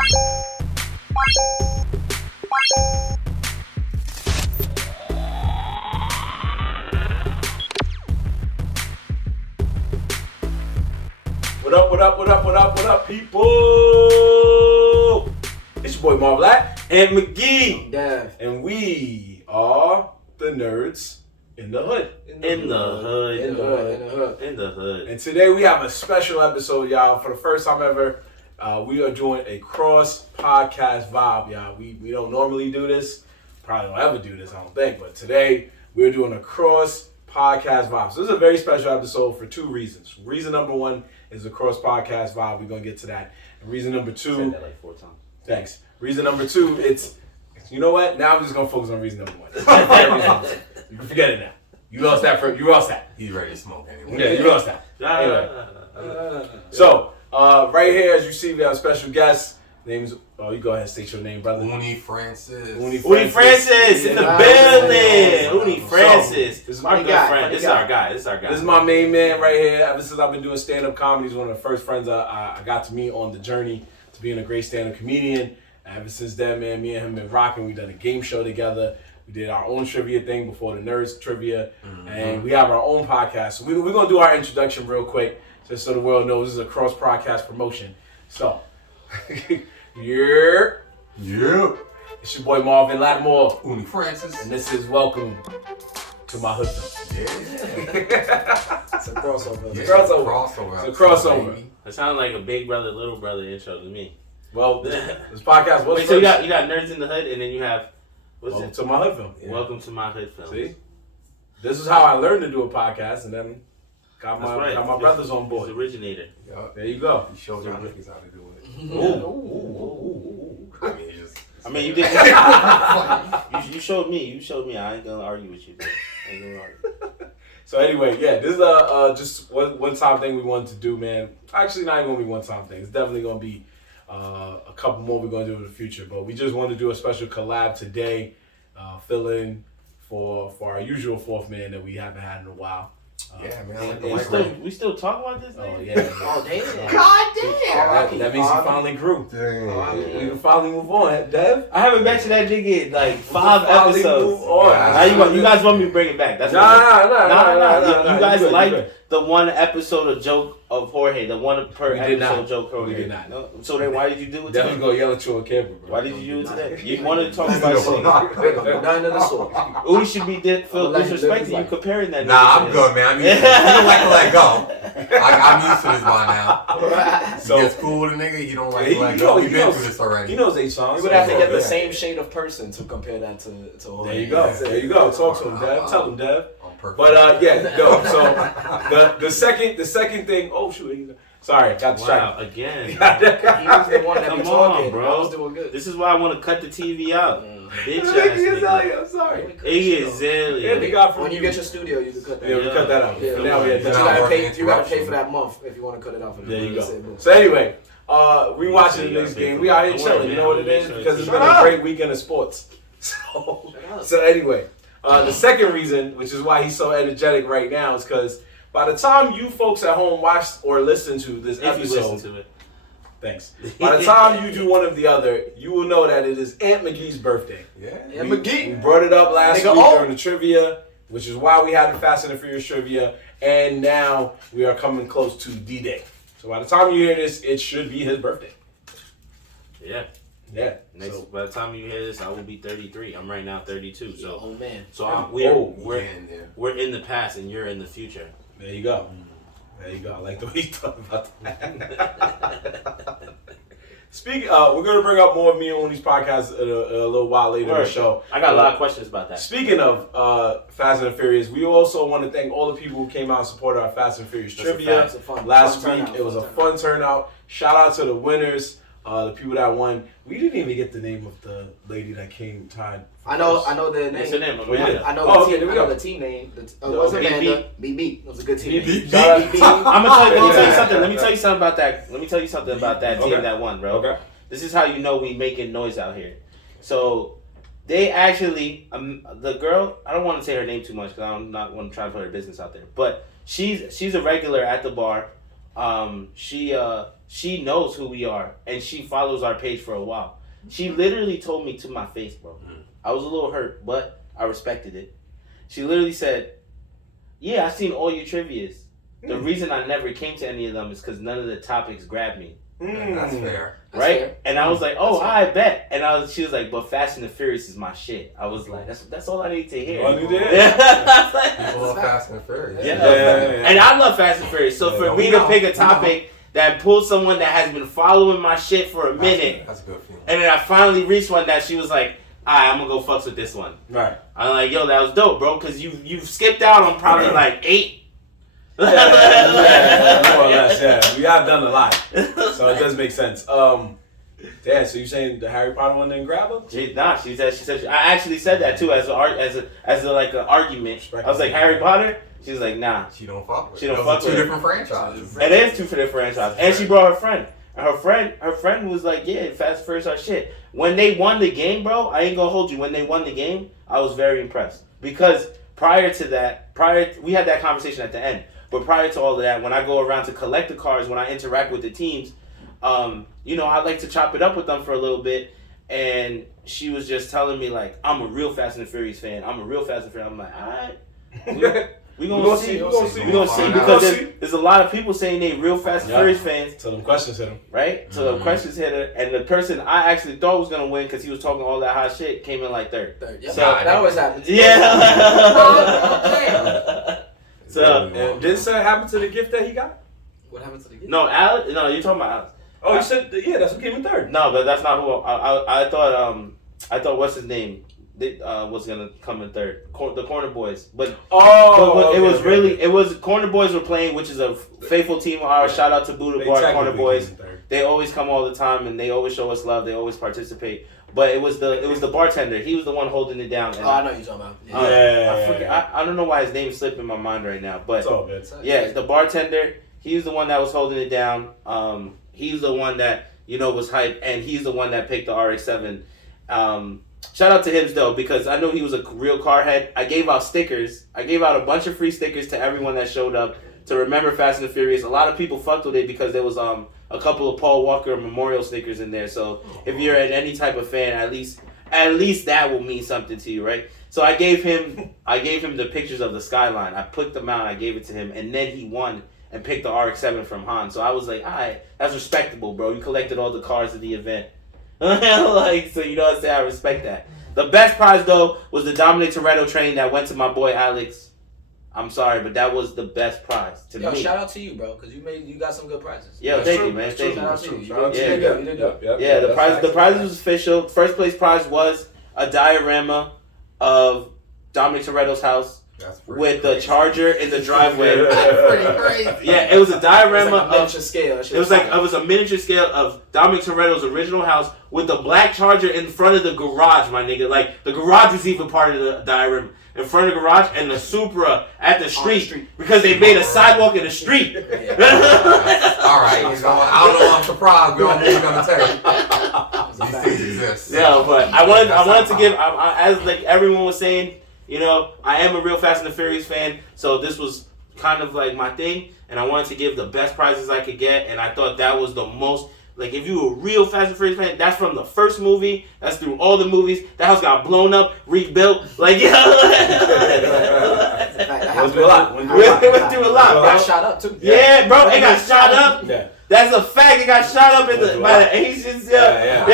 What up, people? It's your boy Marv and McGee. Dev. And we are the Nerdz in the Hood. In the hood. And today we have a special episode, y'all. For the first time ever, we are doing a cross podcast vibe, y'all. We don't normally do this. Probably don't ever do this, I don't think. But today we're doing a cross podcast vibe. So this is a very special episode for two reasons. Reason number one is the cross podcast vibe. We're going to get to that. And reason number two... I said that like 4 times. Thanks. Reason number two, it's... You know what? Now I'm just going to focus on reason number one. You can forget it now. You lost that. He's ready to smoke anyway. Yeah, you lost that. Anyway. So, right here, as you see, we have a special guest. Name's... Oh, you go ahead and state your name, brother. Uni Francis in the building. Uni Francis. This is my good friend. This is our guy. This is my main man right here. Ever since I've been doing stand-up comedy, he's one of the first friends I got to meet on the journey to being a great stand-up comedian. Ever since then, man, me and him been rocking. We've done a game show together. We did our own trivia thing before the Nerdz trivia. Mm-hmm. And we have our own podcast. So we're going to do our introduction real quick just so the world knows this is a cross-podcast promotion. So, yeah. It's your boy Marvin Lattimore. Uni Francis. And this is Welcome to My Hood Film. Yeah. It's a crossover. It's a crossover. Baby. It sounds like a big brother, little brother intro to me. Well, this podcast was Wait, so you got Nerdz in the Hood, and then you have Welcome to My Hood Film. Yeah. Welcome to My Hood Film. See, this is how I learned to do a podcast, and then got my brothers on board. He's the originator. Yep. There you go. You showed your niggas how to do it. Ooh. I mean, you did. You showed me. I ain't gonna argue with you, bro. I ain't gonna argue. So anyway, yeah, this is just one time thing we wanted to do, man. Actually, not even gonna be one time thing. It's definitely gonna be a couple more we're gonna do in the future. But we just wanted to do a special collab today, fill in for our usual fourth man that we haven't had in a while. Yeah, man. We still talk about this thing? Oh, yeah. Oh, damn. God damn. That means he finally grew. Damn. We can finally move on, Dev. I haven't mentioned that nigga in like 5 episodes. Move on. Now you guys want me to bring it back? That's Nah. You guys like the one episode of joke of Jorge, the one per episode joke Jorge. We did not. No? So then why did you do it Devin's today? gonna yell at you on camera, bro. Why did you do it today? You wanted to talk about shit. None of the sort. Uli should be feel disrespected you comparing that. Nah, I'm good, man. You don't like to let go. I'm used to this by now. So he gets cool with a nigga, he don't like to let go. We've been through this already. He knows 8 songs. You would have to get the same shade of person to compare that to There you go. There you go. Talk to him, Dev. Tell him, Dev. Perfect. But yeah, no. So the second thing. Oh shoot! Sorry, got distracted. Wow, again. He was the one that be Come talking, on, bro. I was doing good. This is why I want to cut the TV out. Bitch ass I'm sorry. When you get your studio, you can cut that. Yeah, we cut that out. Yeah, For now, we had but that. you gotta pay for that month if you want to cut it off. There you go. So anyway, we watching the Knicks game. We out here chilling. You know what it is? Because it's been a great weekend of sports. So anyway, the second reason, which is why he's so energetic right now, is because by the time you folks at home watch or listen to this episode, if you listen to it. Thanks. By the time you do one or the other, you will know that it is Aunt McGee's birthday. Yeah. We brought it up last week during the trivia, which is why we had the Fast and the Furious trivia, and now we are coming close to D-Day. So by the time you hear this, it should be his birthday. Yeah. Yeah. By the time you hear this, I will be 33. I'm right now 32. So, oh man. So we're in the past and you're in the future. There you go. There you go. I like the way you talk about that. We're gonna bring up more of me and Uni's podcast a little while later in the show. I got a lot of questions about that. Speaking of Fast and the Furious, we also want to thank all the people who came out and supported our Fast and Furious trivia last week. It was a fun turnout. Shout out to the winners, the people that won. We didn't even get the name of the lady that came tied. I know the name. What's her name? I know the team name. It was Amanda. BB. It was a good team. BB. I'm gonna tell you something. Let me tell you something about that. Let me tell you something about that team that won, bro. Okay. This is how you know we making noise out here. So they actually, the girl, I don't want to say her name too much because I'm not want to try to put her business out there. But she's a regular at the bar. She she knows who we are, and she follows our page for a while. She literally told me to my face, bro. I was a little hurt, but I respected it. She literally said, yeah, I've seen all your trivias. The reason I never came to any of them is because none of the topics grabbed me. That's fair. Right? Fair. And I was like, oh, I bet. And she was like, but Fast and the Furious is my shit. I was like, that's all I need to hear. All you did? People love Fast and Furious. Yeah. And I love Fast and Furious. So for me to pick a topic that pulls someone that has been following my shit for a minute, that's a good feeling. and then I finally reached one that she was like, alright, I'm gonna go fucks with this one. Right. I'm like, yo, that was dope, bro, because you've skipped out on probably like 8. More or less, yeah. We have done a lot, so it does make sense. Yeah. So you saying the Harry Potter one didn't grab her? She said. I actually said that too as an argument. I was like, Harry Potter. She was like, nah. She don't fuck with. She don't fuck with. 2 different franchises. It is 2 different franchises, and she brought her friend. And her friend was like, yeah, Fast and Furious are shit. When they won the game, bro, I ain't gonna hold you. When they won the game, I was very impressed because prior to that, we had that conversation at the end. But prior to all of that, when I go around to collect the cars, when I interact with the teams, I like to chop it up with them for a little bit. And she was just telling me, like, I'm a real Fast and the Furious fan. I'm like, all right. We gonna see. We're gonna see because there's a lot of people saying they real Fast and Furious fans. So them questions hit him. Right? So the questions hit her. And the person I actually thought was going to win because he was talking all that hot shit came in like third. Yep. So that always happens. Yeah. So didn't say happen to the gift that he got? What happened to the gift? No, Alex. No, you're talking about Alex. Oh, you said that's what came in third. No, but that's not who I thought what's his name was gonna come in third. The Corner Boys, but it was Corner Boys were playing, which is a faithful team of ours. Shout out to Buddha Bar Corner Boys. They always come all the time and they always show us love. They always participate. But it was the bartender. He was the one holding it down. And I know you're talking about. I forget. I don't know why his name is slipping my mind right now, but it's all good. Yeah, the bartender. He was the one that was holding it down. He's the one that was hyped, and he's the one that picked the RX-7. Shout out to him though, because I know he was a real car head. I gave out stickers. I gave out a bunch of free stickers to everyone that showed up to remember Fast and the Furious. A lot of people fucked with it because there was a couple of Paul Walker memorial stickers in there. So if you're any type of fan, at least that will mean something to you, right? So I gave him the pictures of the skyline. I put them out. I gave it to him, and then he won and picked the RX-7 from Han. So I was like, all right, that's respectable, bro. You collected all the cars of the event. So you know what I'm saying? I respect that. The best prize, though, was the Dominic Toretto train that went to my boy Alex. I'm sorry, but that was the best prize to me. Shout out to you, bro, because you got some good prizes. Yeah, thank you, man. Thank you. Shout out to you. You did good. Yeah, the prize was official. First place prize was a diorama of Dominic Toretto's house with the charger in the driveway. That's pretty crazy. Yeah, it was a diorama of miniature scale. It was a miniature scale of Dominic Toretto's original house with the black charger in front of the garage, my nigga. Like the garage was even part of the diorama. In front of the garage and the Supra at the street because they made a sidewalk in the street. All right, I don't know. I'm surprised. We don't know what you're gonna take. These things exist. Yeah, but I wanted to give, as like everyone was saying, I am a real Fast and the Furious fan, so this was kind of like my thing, and I wanted to give the best prizes I could get, and I thought that was the most. Like, if you were a real Fast and Furious fan, that's from the first movie. That's through all the movies. That house got blown up, rebuilt. Like, Went through a lot. Went through a lot, bro. Got shot up, too. Yeah, bro. It got shot up. Yeah. That's a fact. It got shot up by the Asians. Yeah.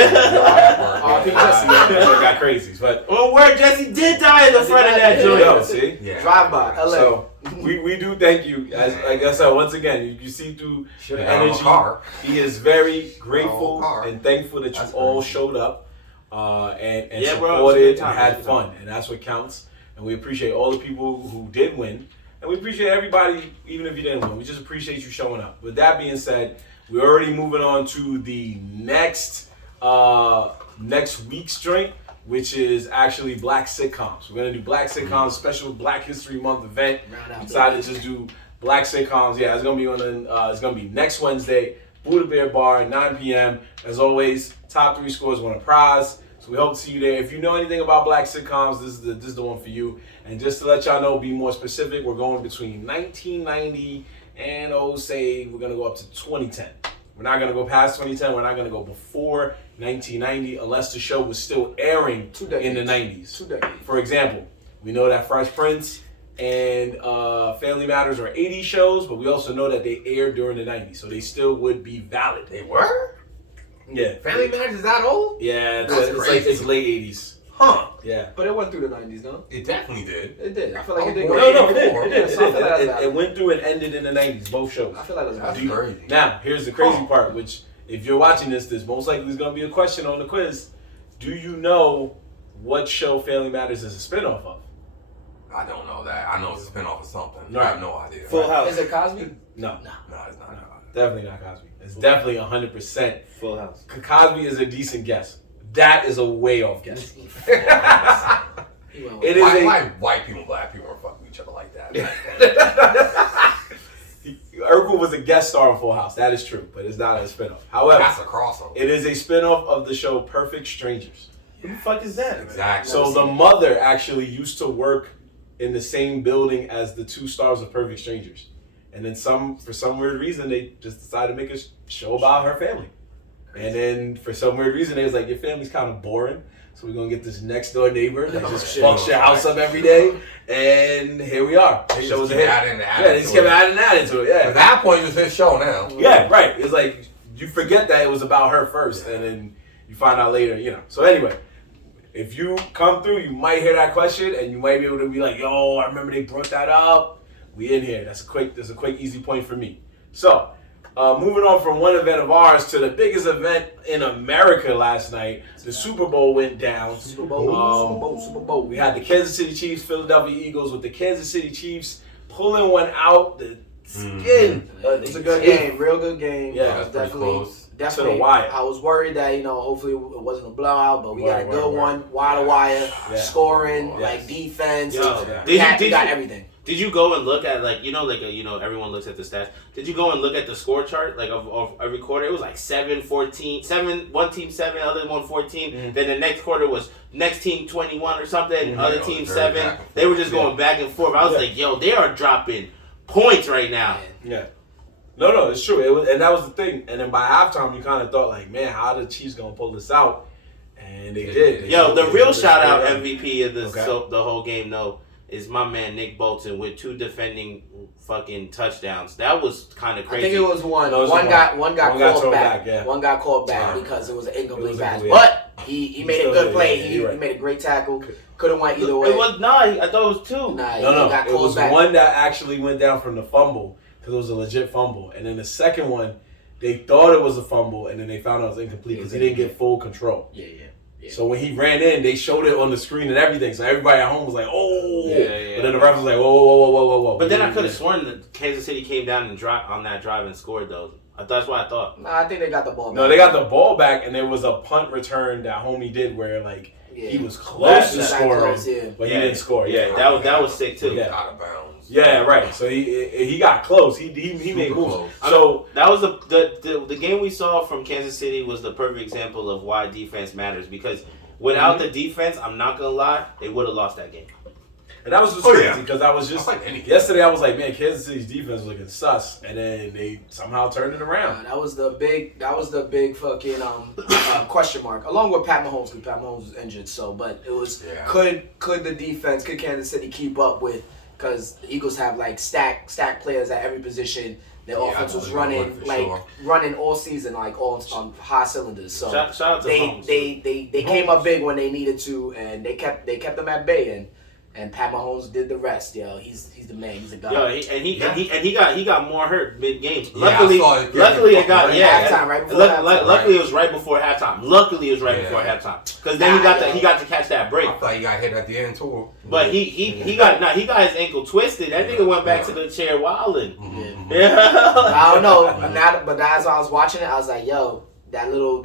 Got crazy. But where Jesse did die in the front of that joint. Yo, see? Yeah. Drive by, LA. So, we do thank you. Like I said, once again, you see through the energy. He is very grateful and thankful that you all showed up and supported and had fun. And that's what counts. And we appreciate all the people who did win. And we appreciate everybody, even if you didn't win. We just appreciate you showing up. With that being said, we're already moving on to the next week's joint, which is actually Black Sitcoms. We're going to do Black Sitcoms, special Black History Month event. We decided to just do Black Sitcoms. Yeah, it's going to be next Wednesday, Buddha Bear Bar, 9 p.m. As always, top 3 scores win a prize. So we hope to see you there. If you know anything about Black Sitcoms, this is the one for you. And just to let y'all know, be more specific, we're going between 1990 and we're going to go up to 2010. We're not gonna go past 2010. We're not gonna go before 1990 unless the show was still airing in the 90s. 2 decades. For example, we know that Fresh Prince and Family Matters are 80s shows, but we also know that they aired during the 90s, so they still would be valid. They were? Yeah. Family Matters is that old? Yeah, That's it's like crazy. it's late 80s. Huh. Yeah. But it went through the 90s, no? It definitely did. It did. I feel like it did. No, No, go. it did. So I feel like that's It went through and ended in the 90s, both shows. I feel like that's That's valid. crazy. Now, here's the crazy part, which if you're watching this most likely is going to be a question on the quiz. Do you know what show Family Matters is a spinoff of? I don't know that. I know it's a spinoff of something. Right. I have no idea. Full House. Is it Cosby? No. No, it's not. Definitely not Cosby. It's definitely 100%. Full House. Cosby is a decent guess. That is a way off guess. It is Why a... white people and black people are fucking each other like that? Urkel was a guest star on Full House. That is true, but it's not a spinoff. However, That's a crossover. it is a spinoff of the show Perfect Strangers. Who the fuck is that? Exactly. So the mother actually used to work in the same building as the two stars of Perfect Strangers. And then for some weird reason, they just decided to make a show about her family. And then for some weird reason, they was like, your family's kind of boring. So we're going to get this next door neighbor that just fucks your house up every day. And here we are. The show was a hit. Yeah, they just kept adding that into it. Yeah. At that point, it's his show now. Yeah, right. It's like you forget that it was about her first, and then you find out later, So anyway, if you come through, you might hear that question, and you might be able to be like, "Yo, I remember they brought that up." We in here. That's a quick, easy point for me. So, moving on from one event of ours to the biggest event in America last night, the Super Bowl went down. Super Bowl. We had the Kansas City Chiefs, Philadelphia Eagles, with the Kansas City Chiefs pulling one out the skin. It's a good game, real good game. Yeah, It was that's pretty close. Definitely. To the wire. I was worried that hopefully it wasn't a blowout, but we got a Word, good word. one, wire to wire, Yeah. scoring, Yes. like defense. Yo, Yeah. We got everything. Did you go and look at everyone looks at the stats. Did you go and look at the score chart of every quarter? It was like 7-14, 7, one team 7, other one 14. Mm-hmm. Then the next quarter was next team 21 or something, Mm-hmm. other Yeah, team it was very 7. back and They were forth. just going back and forth. I was Yeah. like, yo, they are dropping points right now. Yeah. No, it's true. It was, and that was the thing. And then by halftime, you kind of thought like, man, how are the Chiefs gonna pull this out? And they did. Yo, the They real did. shout out MVP of Okay. the whole game though is my man Nick Bolton with 2 defending fucking touchdowns. That was kind of I crazy. think it was one. No, it was one one. got One got called thrown back. back, yeah. One got called back Right. because it was an It incomplete was pass. incomplete. But he made a still good did, play. yeah, He, you're right. he made a great tackle. Could have went either way. It was I thought it was 2. Nah, he No, got it called was back. one that actually went down from the fumble because it was a legit fumble, and then the second one, they thought it was a fumble, and then they found out it was incomplete because he didn't get full control. Yeah. So when he ran in, they showed it on the screen and everything. So everybody at home was like, "Oh!" Yeah. But then the ref was like, "Whoa!" But then I could have sworn that Kansas City came down and on that drive and scored though. That's what I thought. Nah, I think they got the ball back. No, they got the ball back, and there was a punt return that homie did where like he was close to That scoring, close, yeah. but he didn't score. Yeah, that was sick too. Yeah. Out of bounds. Yeah, right. So he got close. He made moves. close. So That was the game we saw from Kansas City was the perfect example of why defense matters because without the defense, I'm not gonna lie, they would have lost that game. and that was just Oh, crazy yeah. because I was just That's like anything. yesterday. I was like, man, Kansas City's defense was looking sus, and then they somehow turned it around. That was the big fucking question mark, along with Pat Mahomes, because Pat Mahomes was injured. So, but it was could the defense, could Kansas City keep up with? Because the Eagles have like stack players at every position. Their offense was running all season, like all on high cylinders. So Shout out to Mahomes. they came up big when they needed to, and they kept them at bay. And Pat Mahomes did the rest. Yo, he's the man. He's the guy. Yo, he got more hurt mid game. Yeah, Luckily, I saw it. luckily it got halftime, right before halftime. Luckily it was right before halftime. Luckily it was right before halftime because then he got to catch that break. I thought he got hit at the end too. But he got his ankle twisted. That nigga went back to the chair wilding. Mm-hmm. Yeah. I don't know, but as I was watching it, I was like, yo, that little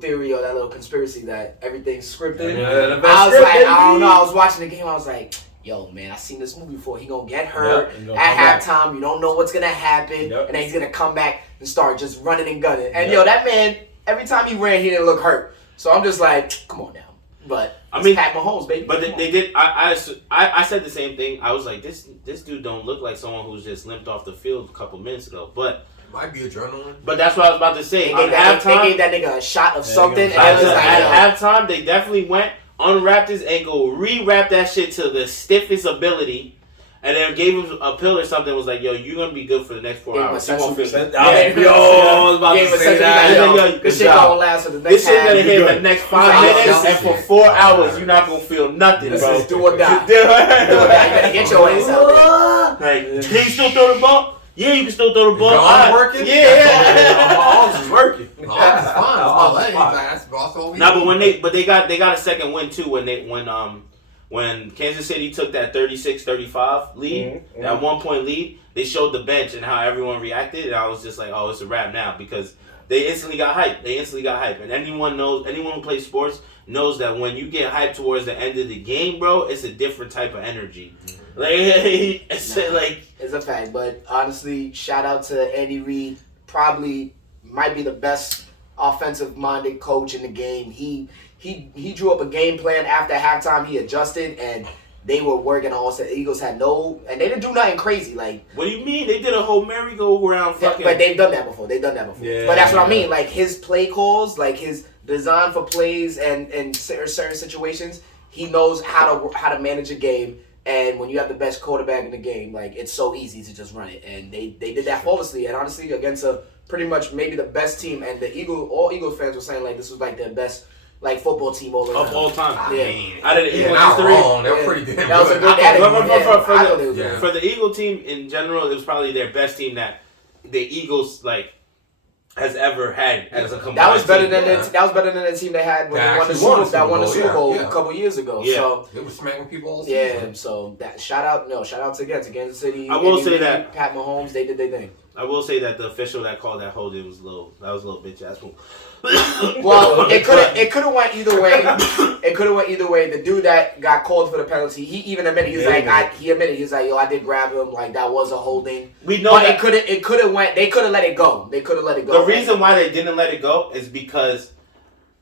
theory or that little conspiracy that everything's scripted. Yeah, I was like, I don't know. I was watching the game. I was like, yo, man, I seen this movie before. He gonna get hurt at halftime. You don't know what's gonna happen, and then he's gonna come back and start just running and gunning. And yo, that man, every time he ran, he didn't look hurt. So I'm just like, come on now. But I mean, Pat Mahomes, baby. But they did. I said the same thing. I was like, this dude don't look like someone who's just limped off the field a couple minutes ago. But Might be adrenaline. But that's what I was about to say. They gave that nigga a shot of something. And at halftime, they definitely went, unwrapped his ankle, rewrapped that shit to the stiffest ability, and then gave him a pill or something. Was like, yo, you're gonna be good for the next 4 hours. I was about to say that. This shit gonna last for the next. This shit gonna hit the next 5 minutes, and for 4 hours, you're not gonna feel nothing, This bro. is do or die. You better get your ass out there. Like, can you still throw the ball? Yeah, you can still throw the ball. Your arm working? Yeah. My arms is working. My arms is fine. That's also but they got a second win too when Kansas City took that 36-35 lead, that 1 point lead. They showed the bench and how everyone reacted, and I was just like, oh, it's a wrap now because they instantly got hyped. And anyone who plays sports knows that when you get hyped towards the end of the game, bro, it's a different type of energy. It's a fact. But honestly, shout out to Andy Reid. Probably might be the best offensive-minded coach in the game. He drew up a game plan after halftime. He adjusted, and they were working on all. The Eagles had and they didn't do nothing crazy. Like, what do you mean? They did a whole merry-go-round fucking. But they've done that before. Yeah, but that's what I mean. Like his play calls, like his design for plays and certain situations, he knows how to manage a game. And when you have the best quarterback in the game, like it's so easy to just run it. And they did that flawlessly. And honestly, against a pretty much maybe the best team. And all Eagles fans were saying like this was like their best like football team all around. Of all time. Yeah. Not wrong. They're pretty damn good. That was a good for the Eagle team in general, it was probably their best team that the Eagles like has ever had as a combined. That was better team. than the team they had when they won the Super Bowl a couple years ago. Yeah. So they were smacking people all season. Yeah, so that shout out to Kansas City. I will say that Pat Mahomes, they did their thing. I will say that the official that called that holding was a little bitch ass move. Well, it could have went either way. The dude that got called for the penalty, he even admitted he was like, yo, I did grab him, like that was a holding. We know but that it could have went. They could have let it go. The reason why they didn't let it go is because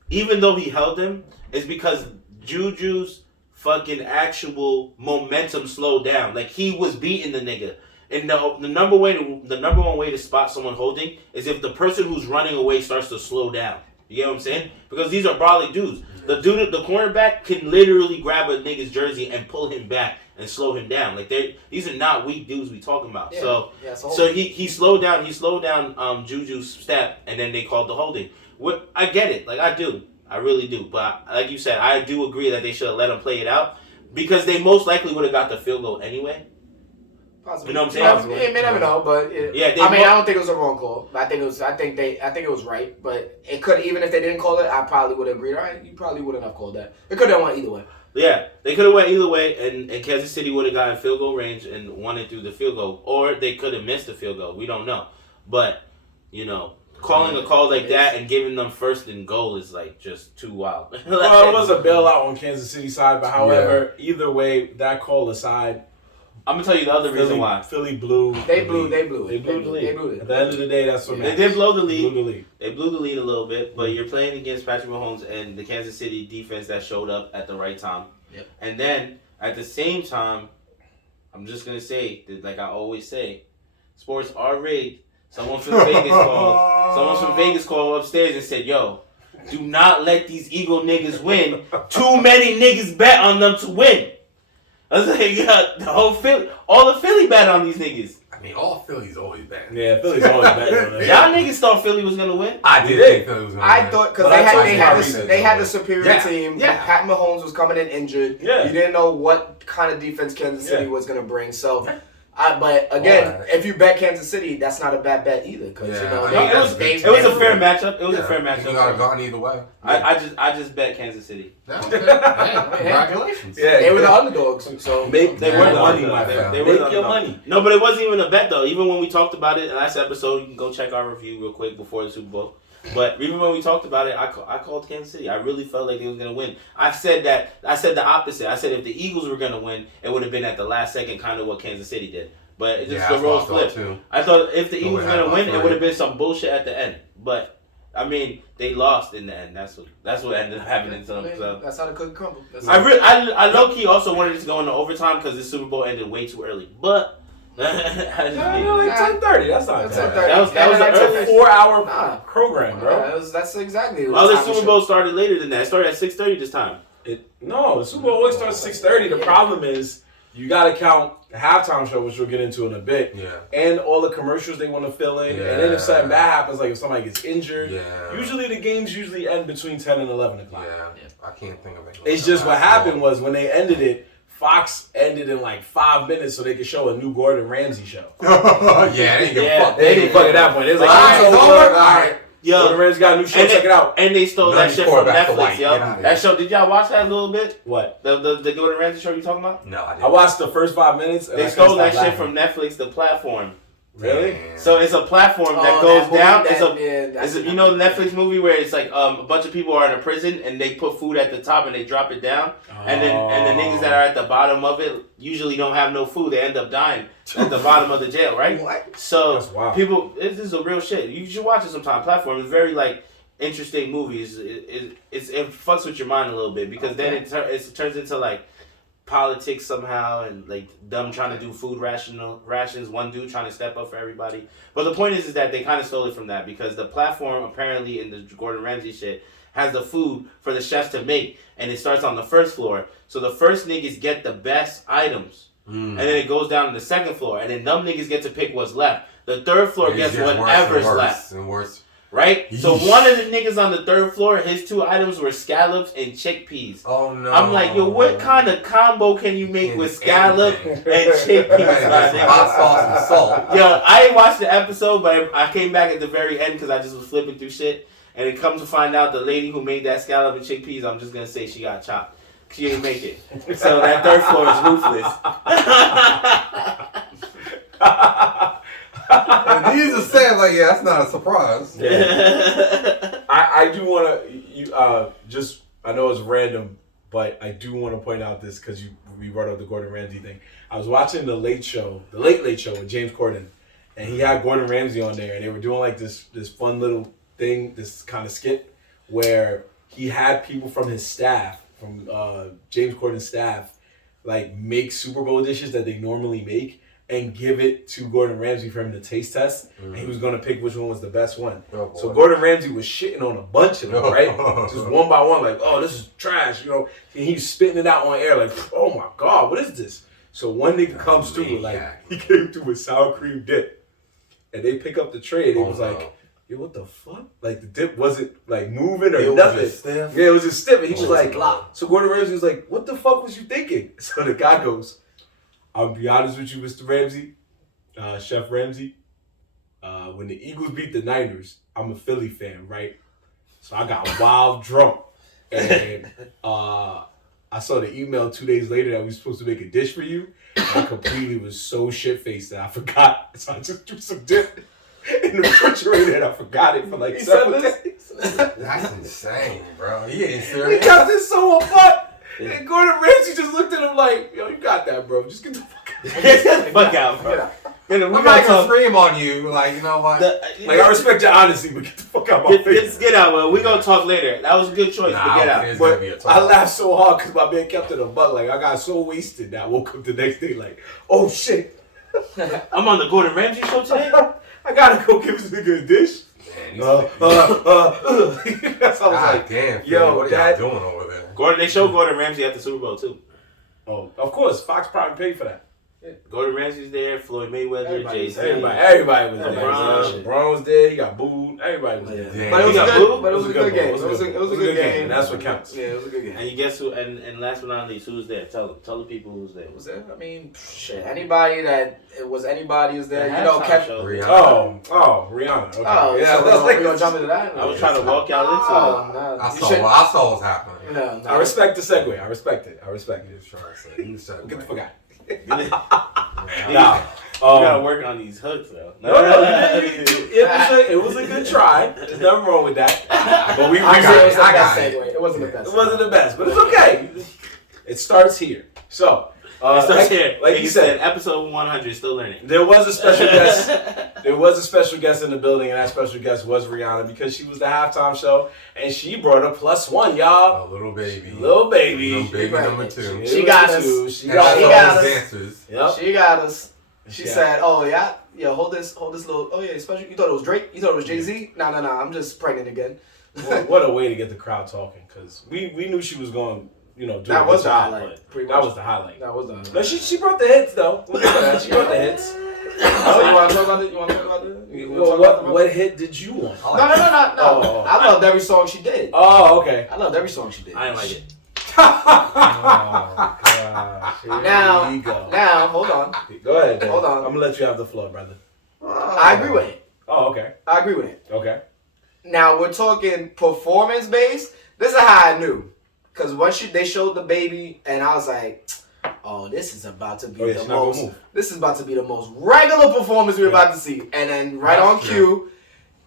even though he held him, is because Juju's fucking actual momentum slowed down. Like he was beating the nigga. And the number one way to spot someone holding is if the person who's running away starts to slow down. You get what I'm saying? Because these are brolic dudes. The cornerback can literally grab a nigga's jersey and pull him back and slow him down. Like these are not weak dudes we talking about. Yeah. So he slowed down Juju's step, and then they called the holding. I get it. Like I do. I really do. But like you said, I do agree that they should have let him play it out because they most likely would have got the field goal anyway. Possibly. You know what I'm saying? You may never know, but I don't think it was a wrong call. I think it was right, but it could, even if they didn't call it, I probably would have agreed. All right, you probably wouldn't have called that. It could have went either way. Yeah, they could have went either way, and Kansas City would have gotten field goal range and won it through the field goal, or they could have missed the field goal. We don't know, but calling a call like that and giving them first and goal is like just too wild. Well, it was a bailout on Kansas City side, but however, either way, that call aside. I'm gonna tell you the other reason why. Philly blew. They blew it. They blew it. At the end of the day, that's what they did blow the lead. They blew the lead a little bit, but you're playing against Patrick Mahomes and the Kansas City defense that showed up at the right time. Yep. And then at the same time, I'm just gonna say that, like I always say, sports are rigged. Someone from Vegas called upstairs and said, "Yo, do not let these Eagle niggas win. Too many niggas bet on them to win." I was like, yeah, all the Philly bet on these niggas. I mean, all Philly's always bad. Yeah, Philly's always bad on them. Y'all niggas thought Philly was gonna win. I did think Philly was gonna win. I thought because they had the superior team. Yeah. Pat Mahomes was coming in injured. Yeah. You didn't know what kind of defense Kansas City was gonna bring. So. But again, if you bet Kansas City, that's not a bad bet either. Because it was a fair matchup. It was a fair matchup. You got gone either way. I just bet Kansas City. Congratulations. Yeah, they were the underdogs. So they were the underdogs. They were your money. No, but it wasn't even a bet though. Even when we talked about it in last episode, you can go check our review real quick before the Super Bowl. But even when we talked about it, I called Kansas City. I really felt like they was gonna win. I said the opposite. I said if the Eagles were gonna win, it would have been at the last second, kind of what Kansas City did. But it's just the roles flipped. I thought if the Eagles were gonna win, it would have been some bullshit at the end. But I mean, they lost in the end. That's what ended up happening to them. So that's how the cookie crumbled. I low key also wanted it to go into overtime because the Super Bowl ended way too early. But Like 10:30. That's not bad. 10:30. That was That's an a 4-hour program, bro. That's exactly. Well, the Super Bowl started later than that. It started at 6:30 this time. No, the Super Bowl always starts at 6:30. The problem is you got to count the halftime show, which we'll get into in a bit, and all the commercials they want to fill in. And then if something bad happens, like if somebody gets injured, usually the games end between 10 and 11 o'clock. Yeah, I can't think of it. It's just what happened was when they ended it, Fox ended in like 5 minutes so they could show a new Gordon Ramsay show. They didn't give a fuck. They didn't fuck at that point. It was like, all right. Gordon Ramsay got a new show, check it out. And they stole that shit from Netflix, yo. Yeah. That show, did y'all watch that a little bit? What? The Gordon Ramsay show you talking about? No, I didn't. I watched the first 5 minutes. And They stole that shit from Netflix, the platform. Really? Damn. So it's a platform that goes down. It's you know the Netflix movie where it's like a bunch of people are in a prison and they put food at the top and they drop it down, and the niggas that are at the bottom of it usually don't have no food. They end up dying at the bottom of the jail, right? What? So That's wild. people, this is a real shit. You should watch it sometime. Platform is very like interesting movies. It fucks with your mind a little bit because then it turns into like politics somehow and like them trying to do food rations, one dude trying to step up for everybody. But the point is that they kind of stole it from that because the platform apparently in the Gordon Ramsay shit has the food for the chefs to make, and it starts on the first floor. So the first niggas get the best items, and then it goes down to the second floor, and then them niggas get to pick what's left. The third floor gets whatever's left. And worse. Right? So one of the niggas on the third floor, his 2 items were scallops and chickpeas. Oh no. I'm like, yo, what kind of combo can you make with scallop and chickpeas? Hot sauce and salt. Yo, I ain't watched the episode, but I came back at the very end because I just was flipping through shit. And it comes to find out the lady who made that scallop and chickpeas, I'm just going to say she got chopped. She didn't make it. So that third floor is ruthless. And these are saying like, yeah, that's not a surprise. Yeah. I do want to just, I know it's random, but I do want to point out this because we brought up the Gordon Ramsay thing. I was watching the Late Show with James Corden, and he had Gordon Ramsay on there, and they were doing like this fun little thing, this kind of skit where he had people from his staff, from James Corden's staff, like make Super Bowl dishes that they normally make and give it to Gordon Ramsay for him to taste test, and he was going to pick which one was the best one. So Gordon Ramsay was shitting on a bunch of them, right? Just one by one, like, oh, this is trash, you know. And he was spitting it out on air, like, oh my God, what is this? So one nigga comes through, like, he came through with sour cream dip, and they pick up the tray, and it was like, yo, what the fuck? Like, the dip wasn't, like, moving or nothing. Yeah, it was just stiff, and he was like, so Gordon Ramsay was like, what the fuck was you thinking? So the guy goes, I'll be honest with you, Mr. Ramsay, Chef Ramsay. When the Eagles beat the Niners, I'm a Philly fan, right? So I got wild drunk. And I saw the email 2 days later that we were supposed to make a dish for you. And I completely was so shit-faced that I forgot. So I just threw some dip in the refrigerator and I forgot it for like 7 days. That's insane, bro. He ain't serious. He got this so on fuck. And Gordon Ramsay just looked at him like, yo, you got that, bro. Just get the fuck out. Get the fuck out, bro. I'm not gonna scream on you, like, you know what? Like, I respect your honesty, but get the fuck out my face. Get out, man. We're gonna talk later. That was a good choice, but get out. But I laughed so hard because my man kept it a buck. Like, I got so wasted that I woke up the next day like, oh, shit. I'm on the Gordon Ramsay show today? I gotta go give this nigga a dish. So I was like, damn, yo, what are y'all doing over there? They showed Gordon Ramsay at the Super Bowl, too. Oh, of course. Fox probably paid for that. Gordon Ramsay's there, Floyd Mayweather, Jay-Z. Everybody was there. LeBron was there. He got booed. Everybody was there. But it was a good game. It was a good game. That's what counts. Yeah, it was a good game. And you guess who? And last but not least, who's there? Tell the people who's there. Was there? I mean, shit. Anybody who's there. The you know, kept. Rihanna. Oh, Rihanna. Okay. Oh, yeah. So we're gonna jump into that. I was trying to walk y'all into it. I saw what's happening. No. I respect the segue. I respect it. Get the fuck out. Nah. You gotta work on these hooks though. No, it was a good try. There's nothing wrong with that. But we it wasn't the best. It wasn't the best, but it's okay. It starts here. So like you said, episode 100, still learning. There was a special guest. There was a special guest in the building, and that special guest was Rihanna because she was the halftime show, and she brought a +1, y'all. A little baby. Little baby number 2. She got us. She got us. She got us. She said, "Oh yeah, hold this little. Oh yeah, special. You thought it was Drake? You thought it was Jay-Z? No. I'm just pregnant again." What a way to get the crowd talking, because we knew she was going, do that a was good the job, highlight. but that was the highlight. That was the highlight. No, she brought the hits though. She brought the hits. So you want to talk about it? What hit did you want? No. I loved every song she did. Oh, okay. I loved every song she did. I didn't like it. Oh gosh. Now, hold on. Go ahead. Dave. Hold on. I'm gonna let you have the floor, brother. I agree with it. Oh, okay. I agree with it. Okay. Now we're talking performance based. This is how I knew, because once they showed the baby, and I was like, "Oh, this is about to be the most. This is about to be the most regular performance we're about to see." And then on cue,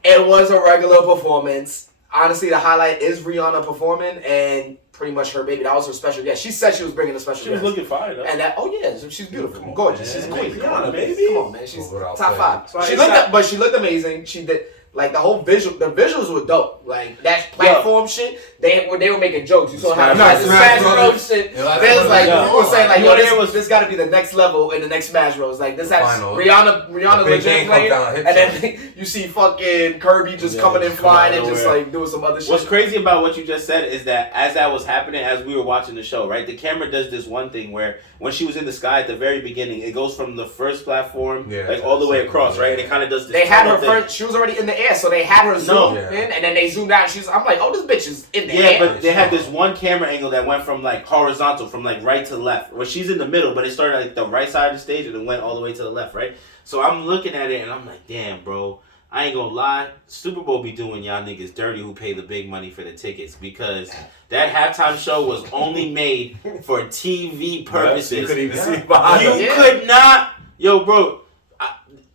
it was a regular performance. Honestly, the highlight is Rihanna performing and pretty much her baby. That was her special guest. She said she was bringing a special guest. She was looking fine, though. And she's beautiful, gorgeous. She's queen. Rihanna, baby. Come on, man. She's top 5. She looked amazing. She did. Like the whole the visuals were dope. Like that platform shit, they were making jokes. You saw how the Smash Bros shit. It was like people were saying like, this got to be the next level in the next Smash Bros. Like this has Rihanna legit playing, and then you see fucking Kirby just coming in flying and just like doing some other shit. What's crazy about what you just said is that as that was happening, as we were watching the show, right, the camera does this one thing where when she was in the sky at the very beginning, it goes from the first platform like all the way across, right? And it kind of does this. They had her first. She was already in the air, so they had her zoom in, and then they zoomed out. I'm like, oh, this bitch is in the air. Yeah, but they had this one camera angle that went from like horizontal, from like right to left, where she's in the middle, but it started like the right side of the stage and it went all the way to the left, right? So I'm looking at it and I'm like, damn, bro. I ain't gonna lie, Super Bowl be doing y'all niggas dirty who pay the big money for the tickets, because that halftime show was only made for TV purposes. You couldn't even see behind You could not. Yo, bro,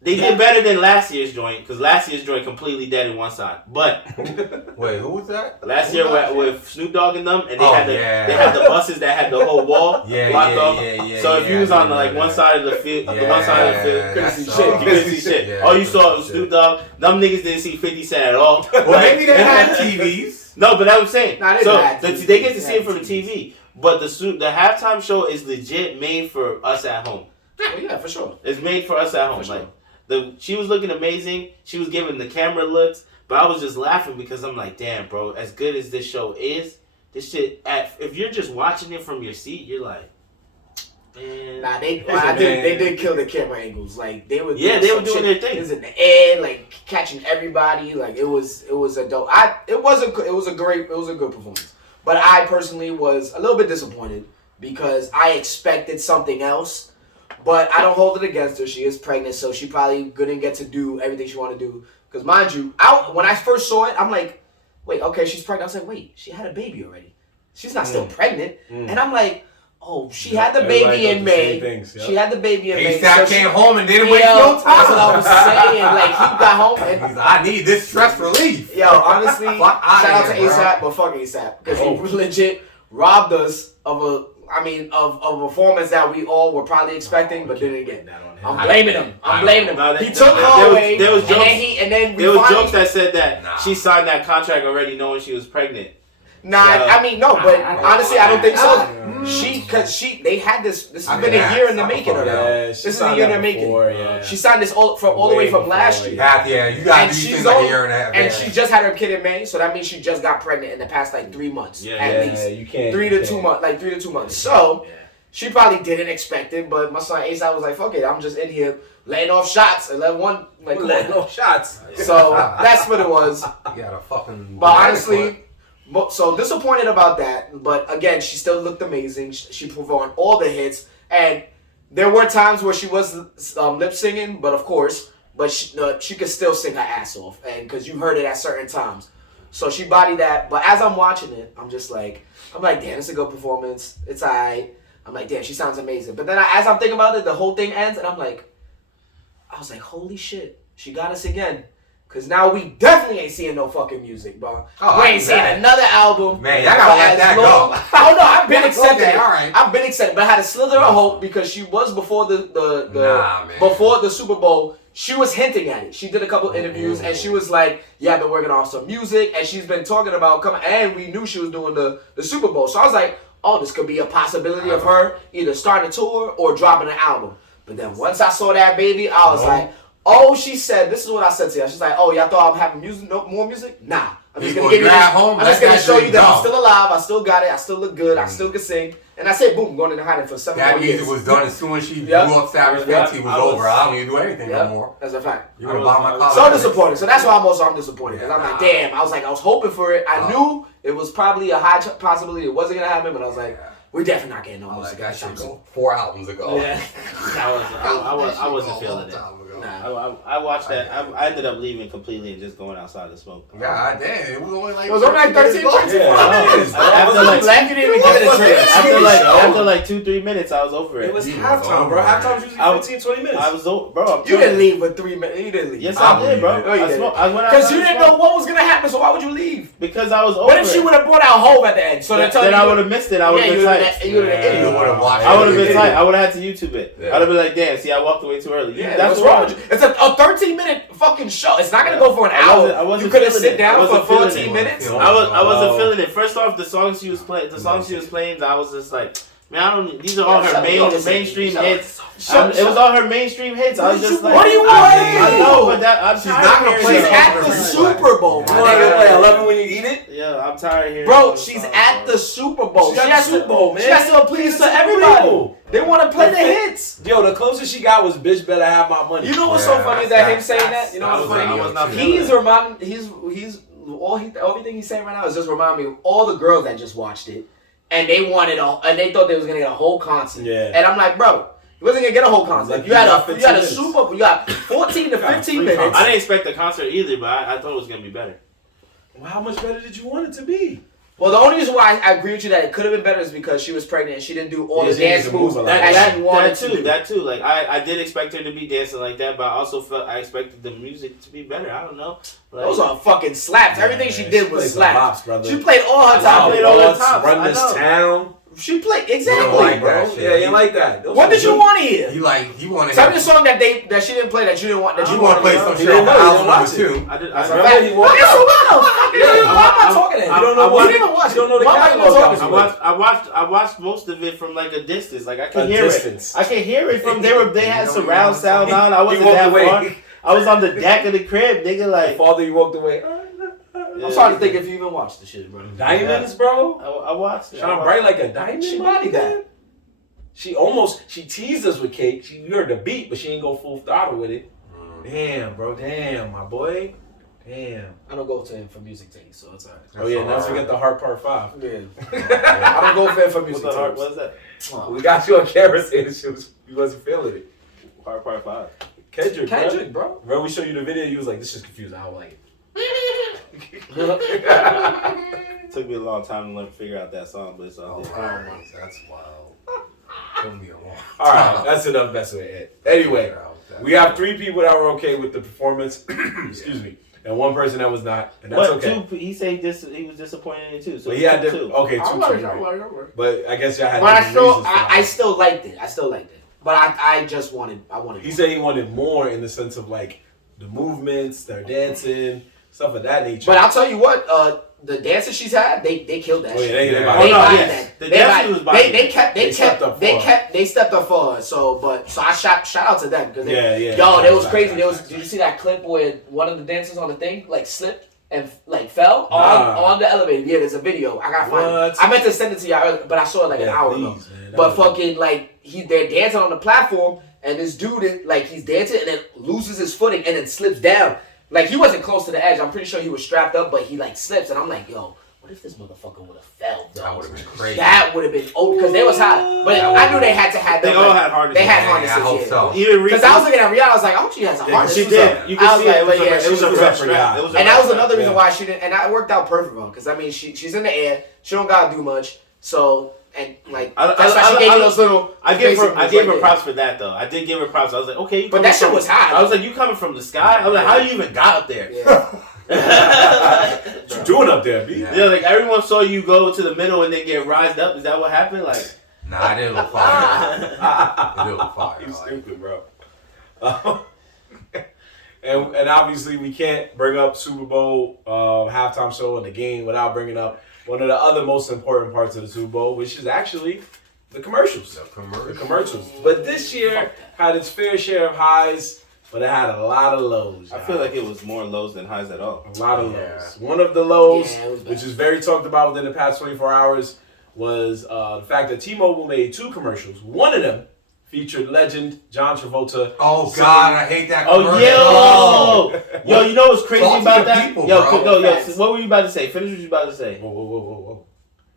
they did better than last year's joint, because last year's joint completely dead in one side. But wait, who was that? Last year with Snoop Dogg and them, and they had the buses that had the whole wall blocked off. So if you was on one side of the field, couldn't see shit. You couldn't see shit. All you saw was Snoop Dogg. Them niggas didn't see 50 Cent at all. Well, maybe they had TVs. No, but that was saying. They get to see it from the TVs. TV. But the halftime show is legit made for us at home. Oh yeah, for sure. It's made for us at home. Sure. Like. She was looking amazing. She was giving the camera looks, but I was just laughing because I'm like, damn, bro, as good as this show is, this shit, if you're just watching it from your seat, you're like, man. Nah, they did kill the camera angles. Like they were doing their thing. It was in the air, like catching everybody. Like it was a dope. It was a good performance. But I personally was a little bit disappointed because I expected something else. But I don't hold it against her. She is pregnant, so she probably couldn't get to do everything she wanted to do. Because mind you, when I first saw it, I'm like, wait, okay, she's pregnant. I was like, wait, she had a baby already. She's not still pregnant. And I'm like, oh, she had the baby in May. She had the baby in May. ASAP came home and didn't wait no time. That's what I was saying. Like, he got home and he's like, I need this stress relief. Yo, honestly, shout out to ASAP, but fuck ASAP. Because he legit robbed us of a performance that we all were probably expecting, but didn't get. I'm blaming him. He took her away. There was jokes. There was jokes that said that she signed that contract already knowing she was pregnant. But honestly, I don't think so. They had this. This has been a year in the making already. This is a year in the making. She signed this all the way from last year. You got these things like a year and a half. And she just had her kid in May, so that means she just got pregnant in the past like 3 months at least. You can't. 3 to 2 months, like 3 to 2 months. So she probably didn't expect it, but my son ASAP was like, "Fuck it, I'm just in here laying off shots and let one like letting off shots." So that's what it was. You got a fucking. But honestly. So disappointed about that, but again, she still looked amazing. She performed all the hits, and there were times where she was lip singing, but she could still sing her ass off, and because you heard it at certain times. So she bodied that. But as I'm watching it, I'm like, damn, it's a good performance. It's alright. I'm like, damn, she sounds amazing. But then as I'm thinking about it, the whole thing ends, and I was like, holy shit, she got us again. Cause now we definitely ain't seeing no fucking music, bro. We ain't seeing another album. Man, y'all gotta let that go. Oh no, I've been accepting. Okay, all right. I've been accepting, but I had a slither of hope because she was before before the Super Bowl. She was hinting at it. She did a couple interviews and she was like, "Yeah, I've been working on some music," and she's been talking about coming. And we knew she was doing the Super Bowl, so I was like, "Oh, this could be a possibility of her either starting a tour or dropping an album." But then once I saw that baby, I was like, oh, she said, this is what I said to her. She's like, oh, y'all thought I'm having music, more music? Nah. I'm just gonna give you this. I'm just gonna show you that I'm still alive. I still got it. I still look good. I still can sing. And I said, boom, going into hiding for 7 That more years. music was done as soon as she blew up Savage Fenty. It was over. I don't need to do anything no more. That's a fact. You're gonna buy my car. So disappointed. So that's why I'm disappointed. Because I'm like, damn. I was hoping for it. I knew it was probably a high possibility it wasn't gonna happen, but I was like, we're definitely not getting no music. That shit go 4 albums ago. Yeah. I wasn't feeling it. I watched that. I ended up leaving completely and just going outside to smoke. God damn, it was only like 13 minutes. After like 2-3 minutes, I was over it. It was halftime, bro. Halftime was usually 15-20 minutes. I was over, bro. You didn't leave with 3 minutes. You didn't leave. Yes, I did, bro. Because you didn't know what was gonna happen. So why would you leave? Because I was over. What if she would have brought out Hove at the end? So then I would have missed it. I would have been tight. You would have watched. I would have been tight. I would have had to YouTube it. I'd have been like, damn, see, I walked away too early. Yeah, that's wrong. It's a 13-minute fucking show. It's not gonna go for an hour. You couldn't sit down for 14 minutes. I wasn't feeling it. First off, the songs she was playing, I was just like, man, I don't. These are all her mainstream hits. It was all her mainstream hits. I was just like, what do you want? I know, but I'm she's not gonna play She's at the Super Bowl. You want to play 11 when you eat it? Yeah, I'm tired of hearing. Bro, she's at the Super Bowl. She at the Super Bowl, man. She has to appease to everybody. They want to play the hits. Yo, the closest she got was "Bitch Better Have My Money." You know what's so funny is that him saying that? You know what's funny? Everything he's saying right now is just reminding me of all the girls that just watched it, and they thought they was gonna get a whole concert. Yeah. And I'm like, bro, you wasn't gonna get a whole concert. Like you had a minutes. Super Bowl. You got 14 to 15 minutes. I didn't expect the concert either, but I thought it was gonna be better. Well, how much better did you want it to be? Well, the only reason why I agree with you that it could have been better is because she was pregnant and she didn't do all the dance moves that she wanted to do. That too. Like I did expect her to be dancing like that, but I also felt I expected the music to be better. I don't know. Like, those are fucking slaps. Everything she did was slaps. Bops, she played all her time. Run this town. She played exactly. You like bro. Yeah, you like that. What did you want to hear? He wanted. Tell me the song that she didn't play that you didn't want. That you want to play some shit on the album number 2. I did. Okay, so why am I talking to him? You don't know what? You didn't watch. You don't know the catalog. I watched most of it from like a distance. Like I can hear it. I can hear it from they had surround sound on. I wasn't that far. I was on the deck of the crib, nigga. Like father, you walked away. I'm starting to think if you even watched the shit, bro. Diamonds, bro. I watched it. Shine bright like a diamond. She bodied that. She teased us with cake. You heard the beat, but she ain't go full throttle with it. Damn, bro. Damn, my boy. Damn. I don't go to him for music taste, so it's alright. Oh yeah, not forget the Heart Part 5. Yeah. I don't go for him for music taste. What's that? Oh. We got you on camera saying you wasn't feeling it. Heart Part 5. Kendrick, bro. Bro, we showed you the video. You was like, this is confusing. I was like. Took me a long time to figure out that song, but it's all good. That's wild. All right, that's enough messing with it. Anyway, we have 3 people that were okay with the performance. Excuse me. And 1 person that was not, and that's okay. He said he was disappointed in it too. So but he had 2. Okay, 2. But I guess y'all had. But I still liked it. But I wanted. He said he wanted more in the sense of like the movements, their dancing, stuff of that nature. But I'll tell you what, the dances she's had, they killed that shit. They stepped up for her. So I shout out to them because it was crazy. Did you see that clip where one of the dancers on the thing like slipped and like fell on the elevator? Yeah, there's a video. I gotta find it. I meant to send it to y'all earlier, but I saw it like an hour ago. But fucking like they're dancing on the platform and this dude he's dancing and then loses his footing and then slips down. Like, he wasn't close to the edge. I'm pretty sure he was strapped up, but he, slips. And I'm like, yo, what if this motherfucker would have fell, though? That would have been crazy. That would have been because they was hot. But I knew they had to have them. They all had harnesses. They had harnesses, I hope so. Because I was looking at Rihanna, I was like, I hope she has a harness. She did. You can see it was a rough strap. And that was another reason why she didn't. And that worked out perfect for her. Because, I mean, she's in the air. She don't got to do much. So... And that's why she gave you those little. I gave her props for that though. I did give her props. I was like, okay, but that shit was high. I was like, you coming from the sky? I was like, how you even got up there? What you doing up there, B? Yeah, like everyone saw you go to the middle and then get rised up. Is that what happened? Like, nah, I didn't look fire. It didn't look fire. You stupid, bro. And obviously we can't bring up Super Bowl halftime show and the game without bringing up one of the other most important parts of the Super Bowl, which is actually The commercials. The commercials. But this year had its fair share of highs, but it had a lot of lows. I feel like it was more lows than highs at all. A lot of lows. One of the lows, was which is very talked about within the past 24 hours, was the fact that T-Mobile made 2 commercials. One of them featured legend John Travolta. Oh God, I hate that commercial. Oh, yo, you know what's crazy Talk to about the that? people, Yo, bro. yo, what were you about to say? Finish what you about to say. Whoa.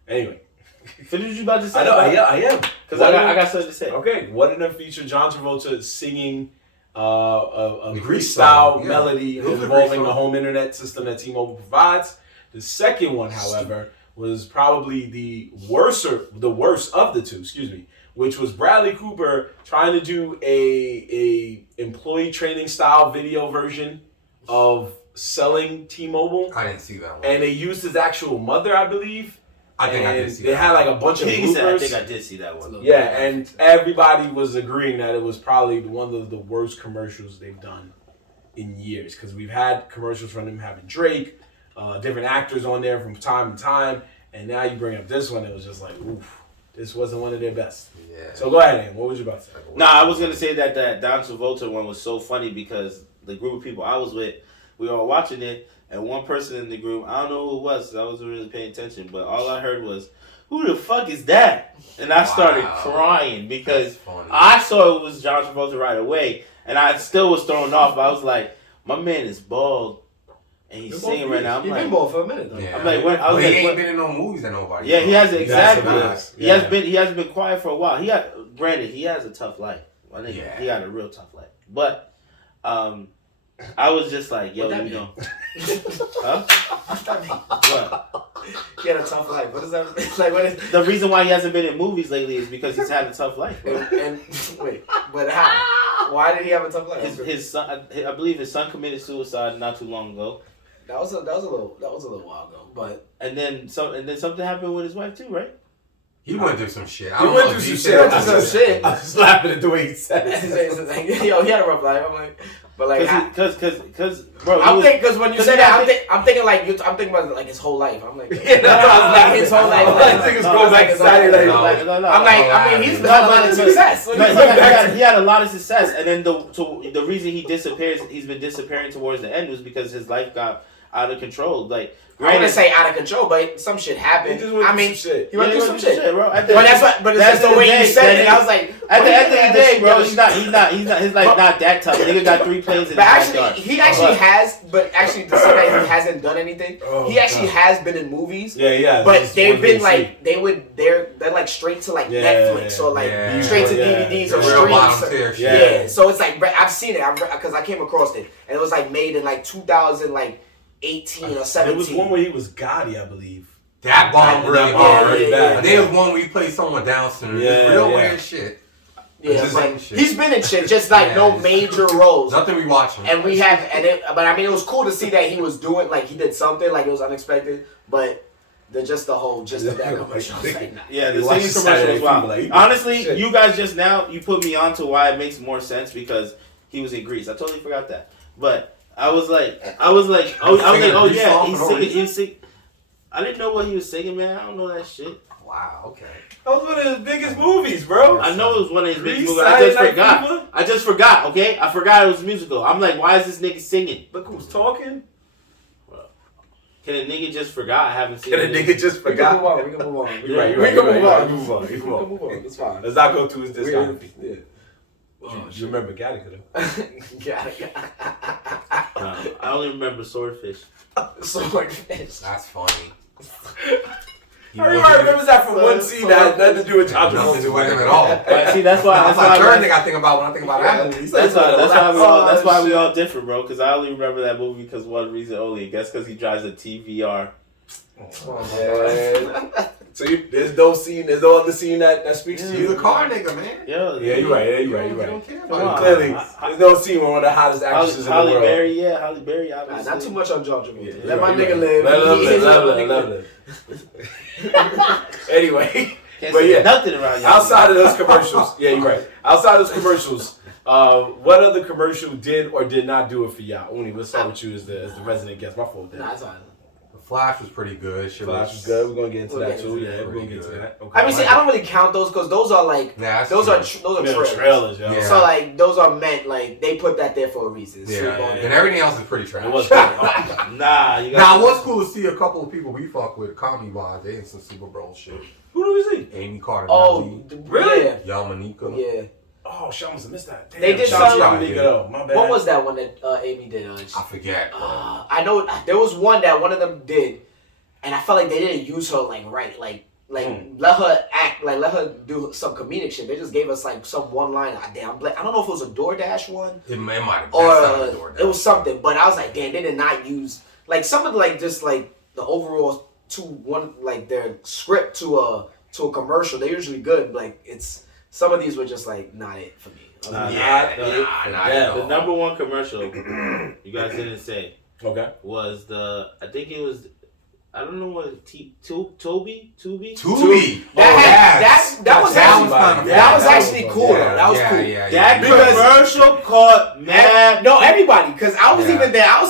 Anyway. Finish what you about to say. I know, I am. Because I got something to say. Okay, one of them featured John Travolta singing a Grease-style melody involving the home internet system that T-Mobile provides. The second one, however, was probably the worst of the two, which was Bradley Cooper trying to do a employee training style video version of selling T-Mobile. I didn't see that one. And they used his actual mother, I believe. I think I did see that. They had like a bunch of bloopers. I think I did see that one. Yeah, and everybody was agreeing that it was probably one of the worst commercials they've done in years. Because we've had commercials from them having Drake, different actors on there from time to time. And now you bring up this one, it was just like, oof, this wasn't one of their best. Yeah. So go ahead, Ian. What was you about to say? Nah, I was going to say that Don Travolta one was so funny because the group of people I was with, we were all watching it. And one person in the group, I don't know who it was, 'cause I wasn't really paying attention, but all I heard was, "Who the fuck is that?" And I started crying because I saw it was John Travolta right away, and I still was thrown off. I was like, "My man is bald, and he's singing right now." I'm like, been bald for a minute though. Yeah. I'm like, what? I was he like, ain't been in no movies that nobody. Yeah, he hasn't exactly. Yeah. He hasn't been quiet for a while. Granted, he has a tough life. I think he had a real tough life, but I was just like, yo, you know. Huh? What? He had a tough life. What does that mean? Like, what is... The reason why he hasn't been in movies lately is because he's had a tough life. And wait, but how? Why did he have a tough life? His son, I believe his son committed suicide not too long ago. That was a little while ago, but and then something happened with his wife too, right? He went through some shit. He went through some shit. I was laughing at the way he said it. Yo, he had a rough life. I'm like, but like, because bro, because when you say that, I'm thinking I'm thinking about like his whole life. I'm like, yeah, that's what I was like, his whole life. I think it's going back to Saturday. I'm like, I mean, he's had a lot of success. He had a lot of success, and then the reason he's been disappearing towards the end was because his life got out of control. Like, I wouldn't say out of control, but some shit happened. He went through some shit, bro. But that's the way you said it. I was like, at the end of the day, bro, he's not. His life not that tough. Nigga got 3 planes in his backyard. He actually has, but actually to say that he hasn't done anything, he actually has been in movies. Yeah. But they've been like they're like straight to like Netflix or like straight to DVDs or streams. Yeah. So it's like I've seen it because I came across it and it was like made in like 2018 or 17. It was one where he was Gotti, I believe. That bomb really hard. Yeah. There was one where he played someone down syndrome. Real weird shit. Yeah, but he's been in shit, just like no major roles. Nothing we watching. And we have, but I mean, it was cool to see that he was doing, like he did something, like it was unexpected. But just of that commercial. Like, yeah, the singing commercial was wild. Like, honestly, you guys just now you put me on to why it makes more sense because he was in Greece. I totally forgot that, but. I was like, oh yeah, he's singing. I didn't know what he was singing, man. I don't know that shit. Wow, okay. That was one of his biggest movies, bro. I know it was one of his biggest movies. I just forgot. Okay, I forgot it was musical. I'm like, why is this nigga singing? Look who's talking. Can a nigga just forgot? I haven't seen. Can a nigga just forgot? We can move on. You're right. We can move on. It's fine. Let's not go through his discography. Yeah. Oh, you remember Gattaca though? Gattaca. I only remember Swordfish. Swordfish. That's funny. Everybody remembers that from one scene that had nothing to do with John Nothing to do with him at all. See, that's why. That's the third thing I think about when I think about that movie. That's why we all differ, bro. Because I only remember that movie because one reason only. I guess because he drives a TVR. Oh, so there's no other scene that speaks to you. He's a car nigga, man. Yeah, you're right. You're right. Don't care about Clearly, there's no scene with one of the hottest actresses in the world. Halle Berry, obviously. Not too much on John Travolta. Yeah, Let my nigga live. Let him live. Anyway, but yeah, nothing around you. Outside of those commercials, yeah, you're right. Outside of those commercials, what other commercial did or did not do it for y'all? Uni, let's start with you as the resident guest. My fault. Nah, it's fine. Flash was pretty good. Flash was good. We're gonna get into that too. Yeah, we're gonna get into that. Okay. I mean, see, I don't really count those because those are like those are trailers. Yo. So like those are meant like they put that there for a reason. Yeah, and everything else is pretty trash. It was nah, it was cool to see a couple of people we fuck with comedy wise. They in some Super Bowl shit. Who do we see? Amy Carter. Really? Yeah. Yamanika. Yeah. Oh, shit, I must have missed that. Damn, They did shout out to something- Yamanika, though. My bad. What was that one that Amy did? I forget. I know there was one that one of them did, and I felt like they didn't use her like right, like let her act, like let her do some comedic shit. They just gave us like some one line. Damn, I don't know if it was a DoorDash one It might have been. or it was something, but I was like, damn, they did not use like some of the, like just like the overall like their script to a commercial. They're usually good. Like it's some of these were just like not it for me. The number one commercial you guys didn't say was I don't know what Tubi. That was actually cool. Yeah, that was cool. Yeah. That commercial caught mad. No, everybody, because I was even there. I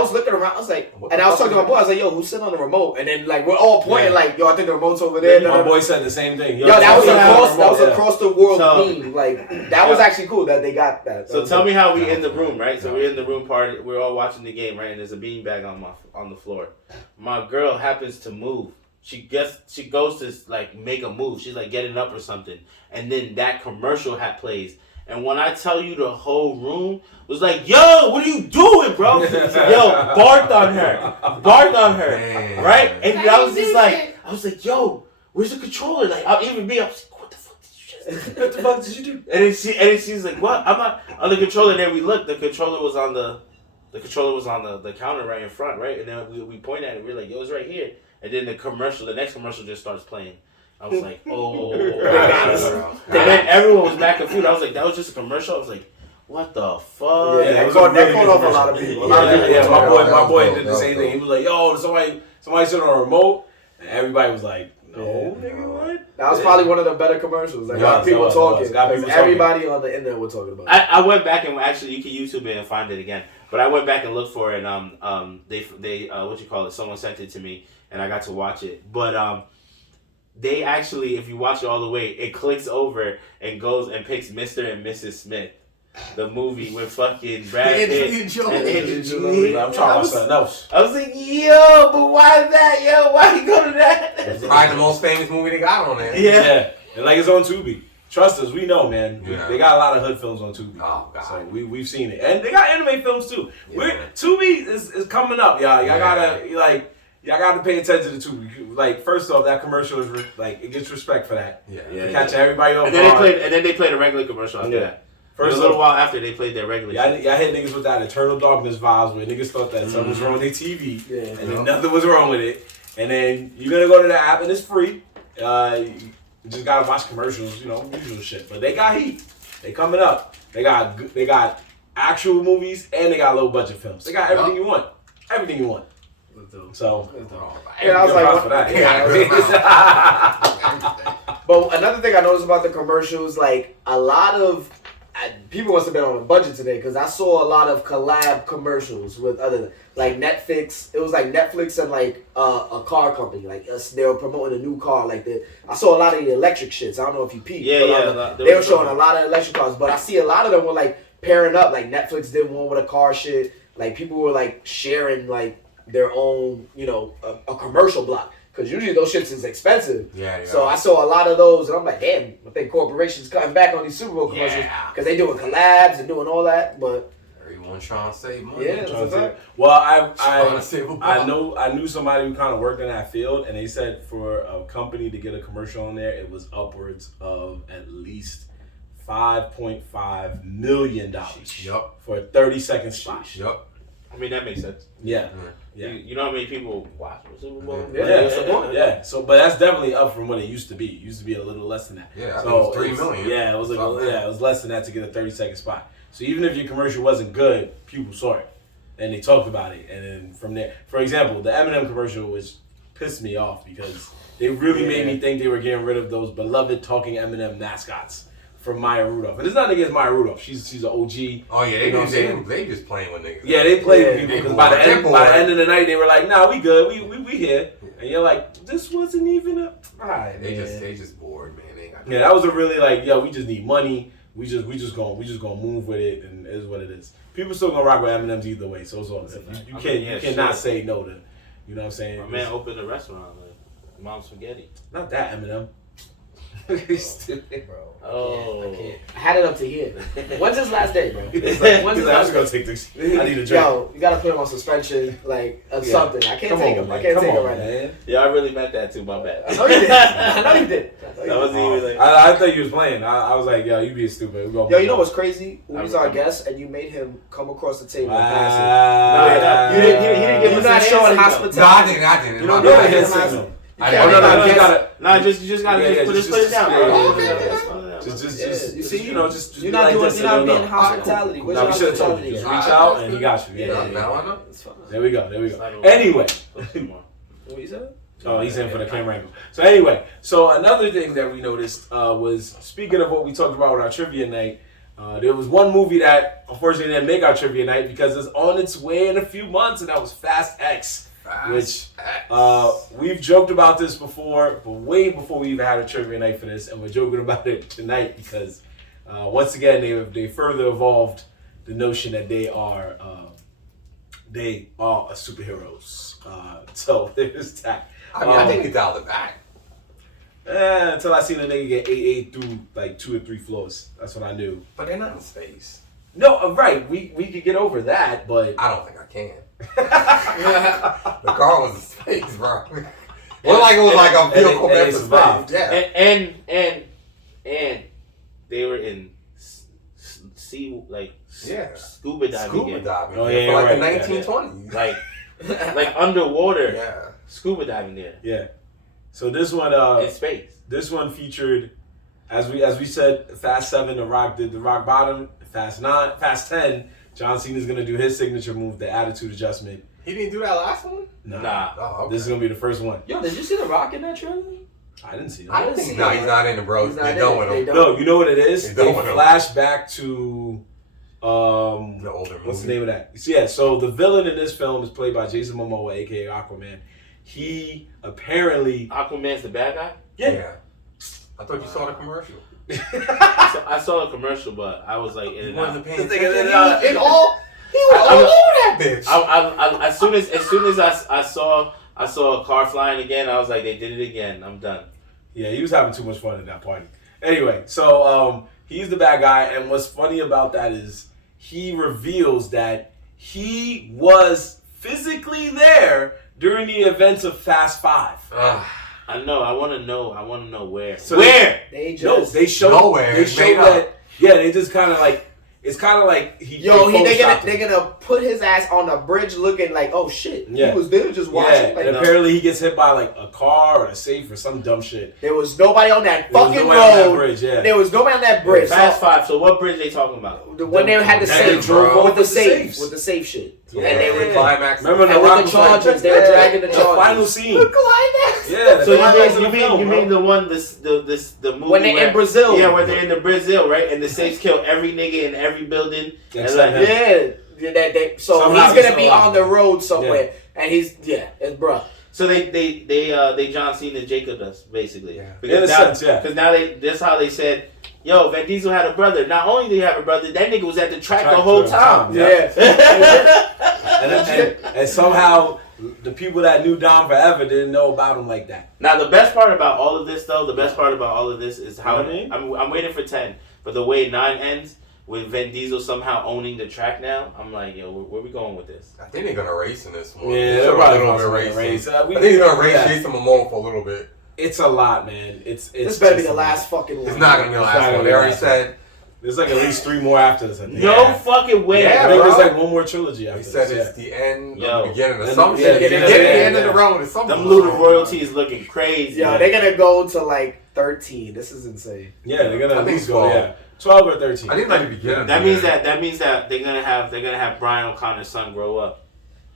was looking around. I was like, and I was talking to my boy. I was like, yo, who's sitting on the remote? And then like we're all pointing like, yo, I think the remote's over there. My boy said the same thing. Yo, that was across the world meme. Like that was actually cool that they got that. So tell me how we in the room, right? So we're in the room party. We're all watching the game, right? And there's a beanbag on the floor. My girl happens to move. She goes to like make a move. She's like getting up or something, and then that commercial plays. And when I tell you, the whole room was like, "Yo, what are you doing, bro?" Yo, barked on her, Man. right? And I was just like, "Yo, where's the controller?" Like, I was like, "What the fuck did you just do? What the fuck did you do?" And then she's like, "What? I'm not on the controller." And then we looked. The controller was on the counter right in front, right? And then we point at it. We're like, "Yo, it's right here." And then the next commercial just starts playing. I was like, "Oh." And then everyone was back confused. I was like, "That was just a commercial." I was like, "What the fuck?" Yeah, that caught off a lot of people. My boy did the same thing. He was like, "Yo, somebody sitting on a remote," and everybody was like, "No, nigga, what?" That was probably one of the better commercials. Like people talking. Everybody on the internet was talking about it. I went back and actually you can YouTube it and find it again. But I went back and looked for it. They what you call it? Someone sent it to me and I got to watch it. But they actually, if you watch it all the way, it clicks over and goes and picks Mr. and Mrs. Smith, the movie with fucking Brad Pitt and Andrew Jones. I'm talking about something else. I was like, yo, but why that? Yo, why you go to that? It's probably the most famous movie they got on there. Yeah. And like it's on Tubi. Trust us, we know, man. Yeah. They got a lot of hood films on Tubi. Oh, God. So we've seen it. And they got anime films too. Tubi is coming up, y'all. Y'all gotta pay attention to Tubi. Like, first off, that commercial is it gets respect for that. Catch everybody off guard. And then they played a regular commercial after that. First a little while after they played their regular. Y'all hit niggas with that Eternal Darkness vibes where niggas thought that something was wrong with their TV and then nothing was wrong with it. And then you're gonna go to the app and it's free. You just gotta watch commercials, usual shit. But they got heat. They coming up. They got actual movies and they got low budget films. They got everything you want. Everything you want. So, I was like, for that. But another thing I noticed about the commercials, like a lot of people must have been on a budget today because I saw a lot of collab commercials with other like Netflix. It was like Netflix and like a car company. Like they were promoting a new car. Like I saw a lot of the electric shits. I don't know if you peeped. They were showing a lot of electric cars, but I see a lot of them were like pairing up. Like Netflix did one with a car shit. Like people were like sharing like their own, a commercial block. Because usually those shits is expensive. Yeah. So I saw a lot of those, and I'm like, damn, I think corporations cutting back on these Super Bowl commercials because they doing collabs and doing all that. But everyone trying to save money. Yeah, that's right. Well, I knew somebody who kind of worked in that field, and they said for a company to get a commercial on there, it was upwards of at least $5.5 million. Yup. For a 30-second spot. Yup. I mean, that makes sense. Yeah. You know how many people watch the Super Bowl? Yeah. So, but that's definitely up from what it used to be. It used to be a little less than that. Yeah, so it was 3 million. Yeah, it was it was less than that to get a 30-second spot. So even if your commercial wasn't good, people saw it and they talked about it, and then from there, for example, the Eminem commercial was pissed me off because they really made me think they were getting rid of those beloved talking Eminem mascots from Maya Rudolph. And it's nothing against Maya Rudolph. She's an OG. Oh yeah, You know what I'm saying? they just playing with niggas. Yeah, they play with people they because by the bored. end of the night they were like, "Nah, we good, we here," and you're like, "This wasn't even a." Alright, They just bored, man. They ain't got Yeah, that was a really like, yo, we just need money. We just gonna move with it, and it is what it is. People still gonna rock with M&Ms either way, so it's all good. You cannot say no to, you know what I'm saying? My man opened a restaurant, like Mom's Spaghetti. Not that M&M. Stupid, bro. Oh. I can't. I had it up to here. When's his last day, bro? He's When's like, his I'm last just gonna day? take this. I need a drink. Yo, you gotta put him on suspension, like something. I can't Come take on, him. man. I can't Come take on, him right man. Yeah, I really meant that too. My bad. now. I know you did. I know you did. That wasn't even like. I thought you was playing. I was like, yo, you being stupid. Yo, you know what's crazy? We was our guest, and you made him come across the table and pass Wow. it. He didn't give You're us not an showing answer, hospitality. No, I didn't. You don't My know bad. the hand signal. signal. I Oh, no, you gotta. Nah, you just gotta Yeah, put just it down, yeah, bro. yeah, Just, You see, you know, just You're not like doing. this, You're not and being no. hospitality. Where's No, your we should have told hospitality? you. Just reach out and he got you. Yeah, Yeah. now I know. It's fine. There we go. Anyway. What you said? Oh, he's in for the camera angle. So anyway, another thing that we noticed was, speaking of what we talked about with our trivia night, there was one movie that unfortunately didn't make our trivia night because it's on its way in a few months, and that was Fast X. Which we've joked about this before, but way before we even had a trivia night for this, and we're joking about it tonight because once again they further evolved the notion that they are superheroes. So there's that. I mean, I think he dialed it back. Until I seen a nigga get 8 through like 2 or 3 floors. That's what I knew. But they're not in space. No, right. We could get over that, but I don't think I can. The car was in space, bro. It was like a vehicle and meant they for survived. space. Yeah. And they were in sea scuba diving. Scuba diving. Oh, yeah, yeah, for like right. the 1920s. Like underwater. Yeah. Scuba diving there. yeah. So this one, In space. this one featured, as we said, Fast 7. The Rock did the rock bottom. Fast 9, Fast 10. John Cena's gonna do his signature move, the attitude adjustment. He didn't do that last one? Nah. Oh, okay. This is gonna be the first one. Yo, did you see The Rock in that trailer? I didn't see that. I didn't see No, it. he's not in the bro. He's They're not done in with it. him. They No, you know what it is? They They don't want him. flash back to The older movie. what's the name of that? So the villain in this film is played by Jason Momoa, aka Aquaman. He apparently Aquaman's the bad guy? Yeah. I thought you saw the commercial. I saw a commercial, but I was like in He and wasn't out. paying This nigga attention. did He was all over that bitch. As soon as I saw a car flying again, I was like, they did it again. I'm done. Yeah, he was having too much fun at that party. Anyway, so he's the bad guy, and what's funny about that is he reveals that he was physically there during the events of Fast 5. I know. I want to know where. So Where? They just No, they showed Nowhere. They It's showed made up. that. Yeah, they just kind of like. It's kind of like he. Yo, they they're photoshopped him. gonna put his ass on a bridge, looking like, oh shit, Yeah. he was there just Yeah, watching. Like, and apparently he gets hit by like a car or a safe or some dumb shit. there was nobody on that There was fucking nobody on that road. bridge, yeah. There was nobody on that bridge. Fast So, 5. So what bridge they talking about? when they had the That they safe, drove with off the with the safes. with the safe shit, Yeah, and they the were climax. Remember And the with Rock the was like, charges, they were dragging the charges. final scene. climax. Yeah, the So climax of the film, you bro. mean the one the movie When they're where, in Brazil. Yeah, where they're in the Brazil, right? And the safes kill every nigga in every building. And Except like, him. So Somehow he's he's gonna be alive. on the road somewhere, and he's it's bruh. So they John Cena Jacob us basically. Yeah. In a sense, yeah. Because now that's how they said, yo, Van Diesel had a brother. Not only did he have a brother, that nigga was at the track the whole time. Yeah. Yeah. And somehow the people that knew Dom forever didn't know about him like that. Now the best part about all of this though, is how You know what I mean? I'm waiting for 10, but the way 9 ends with Vin Diesel somehow owning the track now, I'm like, yo, where we going with this? I think they're gonna race in this one. Yeah, They're they're probably a little gonna bit race. racing. I think he's gonna race yeah. Jason Momoa for a little bit. It's a lot, man. It's This better be just the a last lot. fucking one. It's not gonna be the It's last not one. gonna They be already the last said. There's like at least 3 more after this. I think. No fucking way. Yeah, I think there's bro. like one more trilogy after They said this. it's the end, Yo. the beginning of And- some yeah, shit. yeah, The yeah, end of yeah. the road is something. Them Luda royalties looking crazy. Yo, they're gonna go to like 13. This is insane. Yeah, they're gonna I at think least go. 12. Yeah, 12 or 13. I think like the beginning. That means that they're gonna have Brian O'Connor's son grow up.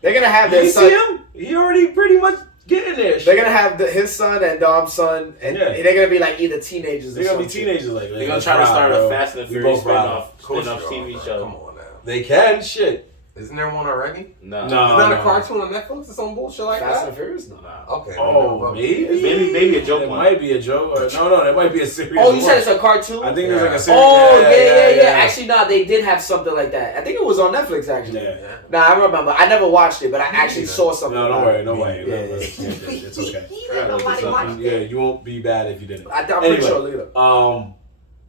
They're gonna have Did their you son. see him? He already pretty much Get in there. They're gonna have his son and Dom's son, and they're gonna be like either teenagers. They're gonna be teenagers. Like they're gonna try to start a Fast and Furious spin-off TV show. Come on now. They can. Shit. Isn't there one already? No. It's not a cartoon on Netflix or some bullshit like Fast that? and Furious? No. Okay. Oh, maybe? Maybe a joke It one. might be a joke. No, that might be a serious Oh, you said one. it's a cartoon? I think there's like a series. Oh, yeah. Actually, no, they did have something like that. I think it was on Netflix, actually. Yeah. Nah, I remember. I never watched it, but I actually saw something. No, about no it. way. Yeah. It's okay. Nobody watched Yeah, it. you won't be bad if you didn't. I'm pretty sure. Look it up.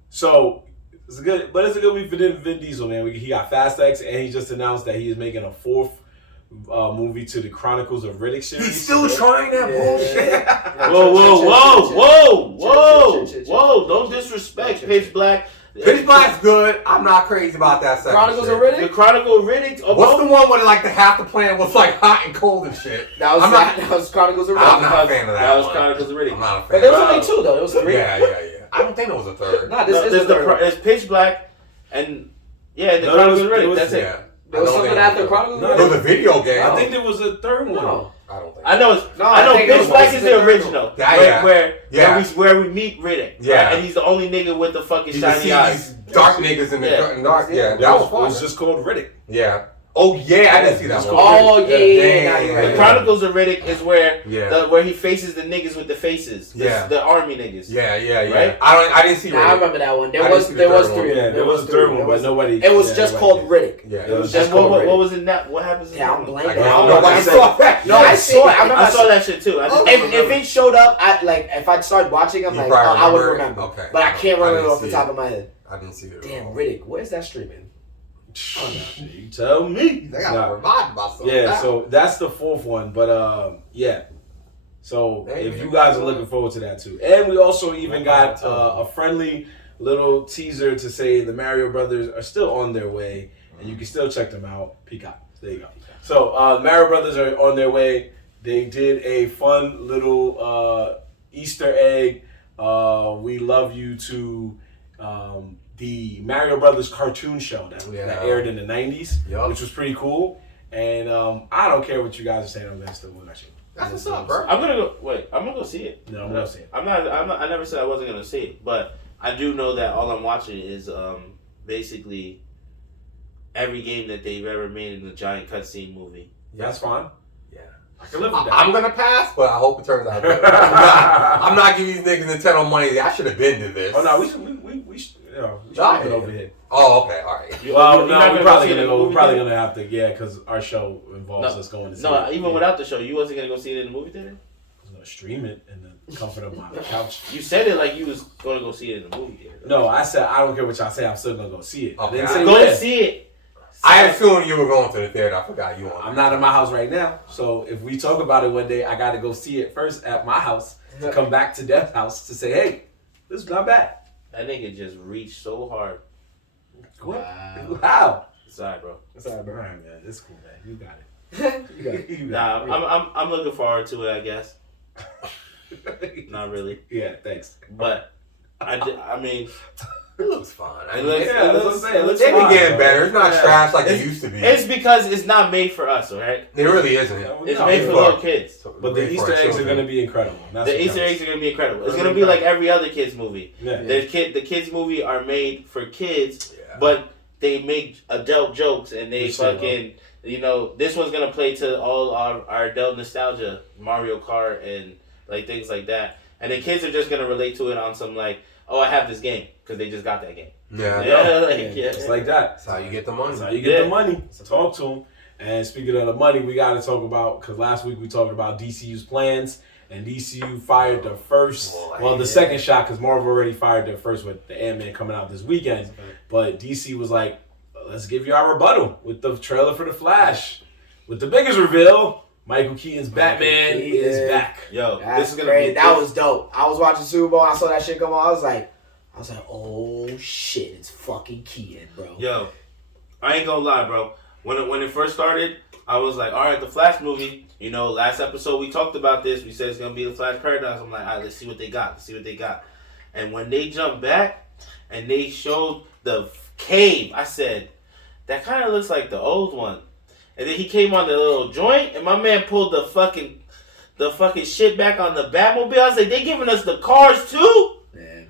So it's a good week for Vin Diesel, man. He got Fast X, and he just announced that he is making a 4th movie to the Chronicles of Riddick series. He's still trying that bullshit. Whoa! Don't disrespect Pitch Black. Pitch Black's good. I'm not crazy about that second Chronicles shit. of Riddick? The Chronicle of Riddick. What's the one where like the half the planet was like hot and cold and shit? That was Chronicles of Riddick. I'm not a fan of that. That was one. Chronicles of Riddick. I'm not a fan. But there was only 2 though. There was 3. Yeah. I don't think there was a third. Nah, this is the third. There's Pitch Black, and the Chronicles of Riddick. That's it. Yeah. There was something after Chronicles of There was Riddick? a video game. I think there was a third one. No. I don't think. I know. I think it Pitch was Black is the original. Where we meet Riddick. Yeah. Right? And he's the only nigga with the fucking You shiny see eyes. these dark niggas in the dark. Yeah, that was fun. It was just called Riddick. Yeah. Oh yeah, I didn't see that one. Oh yeah. The Chronicles of Riddick is where where he faces the niggas with the faces. Yeah. The army niggas. Yeah. Right? I didn't see Riddick. I remember that one. There I was didn't see the third 3. Yeah, there was a third one, but nobody. It was just called Riddick. Yeah. It was And just called Riddick. what was in that? What happens in Yeah, that I'm one? blanking. I don't know why I saw that. No, I saw it. I saw that shit too. If it showed up, if I started watching, I'm like, I would remember. Okay. But I can't remember off the see top it. of my head. I didn't see it. Damn, Riddick. Where's that streaming? You tell me. They got remind about something. Yeah, so that's the 4th one, but yeah. So if you guys are looking forward to that too, and we also even got a friendly little teaser to say the Mario Brothers are still on their way, and you can still check them out. Peacock. There you go. So Mario Brothers are on their way. They did a fun little Easter egg. We love you to. The Mario Brothers cartoon show that aired in the 90s, which was pretty cool. And I don't care what you guys are saying, I'm gonna still watch it. That's what's up, bro. I'm gonna go see it. No, I'm gonna see it. I never said I wasn't gonna see it, but I do know that all I'm watching is basically every game that they've ever made in a giant cutscene movie. That's fine. Yeah. I can live with that. I'm gonna pass, but I hope it turns out good. I'm not giving these niggas Nintendo money. I should have been to this. Oh no, we should have it over here. Oh, okay, all right. Well, no, we're probably gonna go. We're probably gonna have to, because our show involves us going to see it. No, even without the show, you wasn't gonna go see it in the movie theater. I was gonna stream it in the comfort of my couch. You said it like you was gonna go see it in the movie theater. No, I said I don't care what y'all say. I'm still gonna go see it. Okay. Didn't say Go where. see it. I assumed you were going to the theater. I forgot you were. I'm not in my house right now, so if we talk about it one day, I got to go see it first at my house to come back to Dev's house to say, hey, this is not bad. That nigga just reached so hard. What? Wow. How? Sorry, bro. Sorry, bro. All right, man. It's cool, man. You got it. You got it. You got Nah, I'm looking forward to it. I guess. it. Not really, Yeah, thanks. but I mean, It looks fine. I It mean, looks- Yeah, that's what I'm saying. It looks they be fine, getting bro. better. It's not Yeah. trash like it used to be. it's because it's not made for us, alright? It really isn't. It's No, made for fuck. little kids. But the Easter eggs are going to be incredible. That's The what Easter counts. eggs are gonna be incredible. It's gonna be like every other kids movie. Yeah. The kids movie are made for kids, Yeah. but they make adult jokes and they For sure, fucking this one's gonna play to all our adult nostalgia, Mario Kart and like things like that. And the kids are just gonna relate to it on some like, oh, I have this game because they just got that game. Yeah. It's like that. That's how you get the money. That's how you get the money. Talk to them. And speaking of the money, we got to talk about, because last week we talked about DCU's plans, and DCU fired the first, the second shot, because Marv already fired their first with the Ant-Man coming out this weekend. But DC was like, let's give you our rebuttal with the trailer for The Flash. With the biggest reveal, Michael Keaton's Batman is back. Yo, That's this is gonna great. be That was dope. I was watching Super Bowl. I saw that shit come on. I was like, oh shit, it's fucking Keaton, bro. Yo, I ain't gonna lie, bro. When it first started, I was like, all right, the Flash movie. Last episode we talked about this. We said it's gonna be the Flash Paradise. I'm like, all right, let's see what they got. And when they jumped back and they showed the cave, I said, that kind of looks like the old one. And then he came on the little joint, and my man pulled the the fucking shit back on the Batmobile. I was like, they giving us the cars too? Man,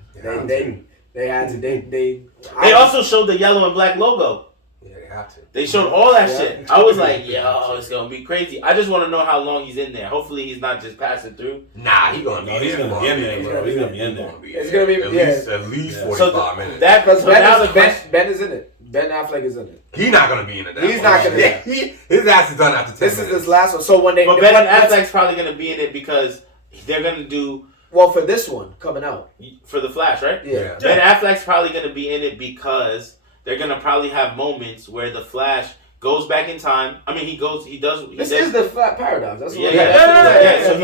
they had to. They also showed the yellow and black logo. Yeah, they have to. They showed all that shit. I was like, yo, it's gonna be crazy. I just want to know how long he's in there. Hopefully, he's not just passing through. Nah, he's gonna be he's gonna be in there, bro. He's gonna be in there. It's gonna be at least 45 minutes. That because so Ben is in it. Ben Affleck is in it. He's not gonna be in it. He's not gonna. Yeah, his ass is done after 10 This minutes. is his last one. So when they, but Ben Affleck's probably gonna be in it because they're gonna do. Well, for this one coming out for the Flash, right? Yeah. Ben Affleck's probably gonna be in it because they're gonna probably have moments where the Flash goes back in time. I mean, he does. This is the flat paradox. That's what. Yeah. So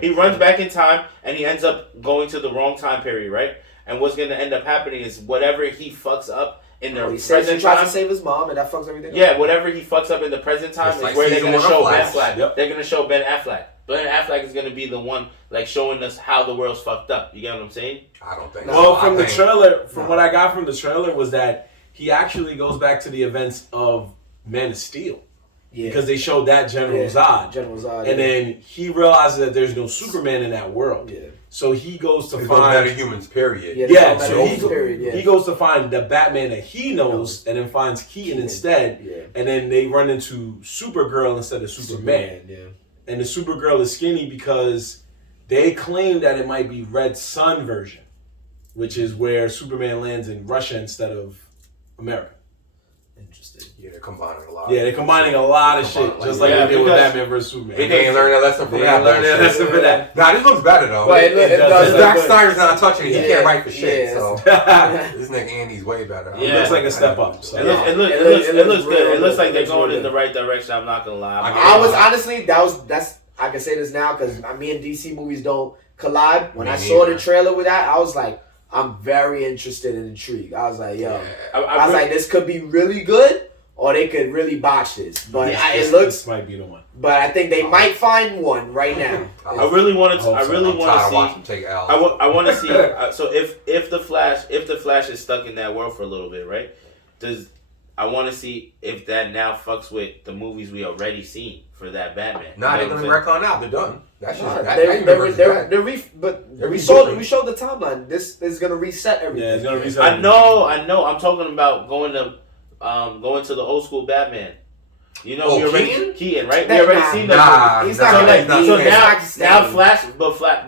he runs back in time, and he ends up going to the wrong time period, right? And what's gonna end up happening is whatever he fucks up in the present tries time. to save his mom, and that fucks everything up. Yeah, whatever he fucks up in the present time is where they're gonna show Ben Affleck. Yep. They're gonna show Ben Affleck. Ben Affleck is gonna be the one like showing us how the world's fucked up. You get what I'm saying? I don't think. Well, from the trailer, what I got from the trailer was that he actually goes back to the events of Man of Steel. Yeah. Because they showed that General Zod. And then he realizes that there's no Superman in that world. Yeah. So he goes to There's find no metahumans, period. So he goes to find the Batman that he knows, and then finds Keaton instead. Yeah. And then they run into Supergirl instead of Superman. Yeah. And the Supergirl is skinny because they claim that it might be Red Sun version, which is where Superman lands in Russia instead of America. Interesting. Yeah, they're combining a lot. Yeah, they're combining a lot of shit, just like they did with Batman vs Superman. They ain't learned that lesson from that. For that. Nah, this looks better though. But it does. Zack Snyder's not touching it. He can't write for shit. Yeah. So this nigga Andy's way better. It looks like a step up. So. It looks good. It looks like they're going in the right direction. I'm not gonna lie. I was honestly that's I can say this now because me and DC movies don't collide. When I saw the trailer with that, I was like, I'm very interested and intrigued. I was like, yo, I was like, this could be really good. Or they could really botch this, but it looks. This might be the one. But I think they might find one right now. I really want to see. I want to see. So if the Flash is stuck in that world for a little bit, right? I want to see if that now fucks with the movies we already seen for that Batman. Nah, they're gonna retcon out. They're done. That's we showed the timeline. This is gonna reset everything. Yeah, it's gonna reset. I know. I'm talking about going to the old school Batman. You know, we already Keaton, right? We already seen that. He's not now Flash,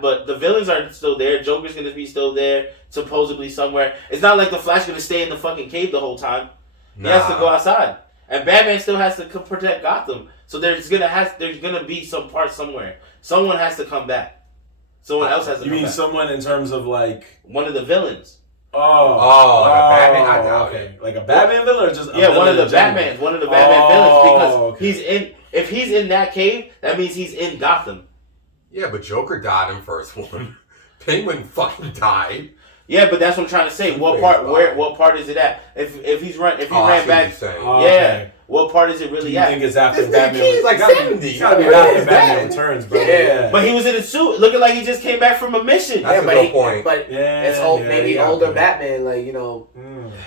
but the villains are still there. Joker's gonna be still there, supposedly somewhere. It's not like the Flash gonna stay in the fucking cave the whole time. He has to go outside, and Batman still has to protect Gotham. So there's gonna be some part somewhere. Someone has to come back. Someone else has to. You come mean back. someone in terms of like one of the villains? Batman. I doubt okay. Like a Batman villain, or just one of the Batmans, one of the Batman villains, because if he's in that cave, that means he's in Gotham. Yeah, but Joker died in first one. Penguin fucking died. Yeah, but that's what I'm trying to say. What part is it at? If he ran back, what part is it really at? I think it's after Batman. He's like 70. It's gotta be after Batman Returns, bro. Yeah. But he was in a suit, looking like he just came back from a mission. That's a good point. But it's older Batman, like, you know.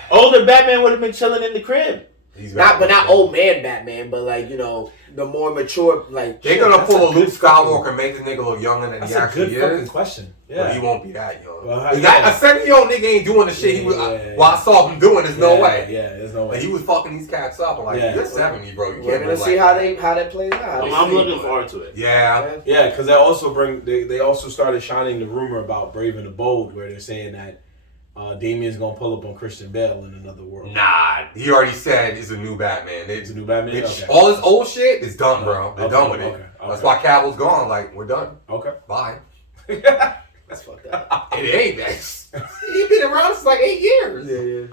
Older Batman would have been chilling in the crib. Not old man Batman, but like, you know, the more mature, like. They're gonna pull a Luke Skywalker and make the nigga look younger than he actually is. That's a good fucking question. Yeah. But he won't be that young. Well, a 70-year-old nigga ain't doing the shit he was. Well, I saw him doing. There's no way. Yeah, there's no way. But he was fucking these cats up. I'm like, you're 70, bro. You We're gonna see how that plays out. I'm looking forward to it. Yeah. Yeah, because they also started shining the rumor about Brave and the Bold, where they're saying that Damien's gonna pull up on Christian Bale in another world. Nah, he already said it's a new Batman. It's a new Batman. Okay. All this old shit is done, bro. They're done with it. Okay. That's why Cavill's gone. Like, we're done. Okay. Bye. That's fucked up. It ain't. He's been around since like 8 years. Yeah.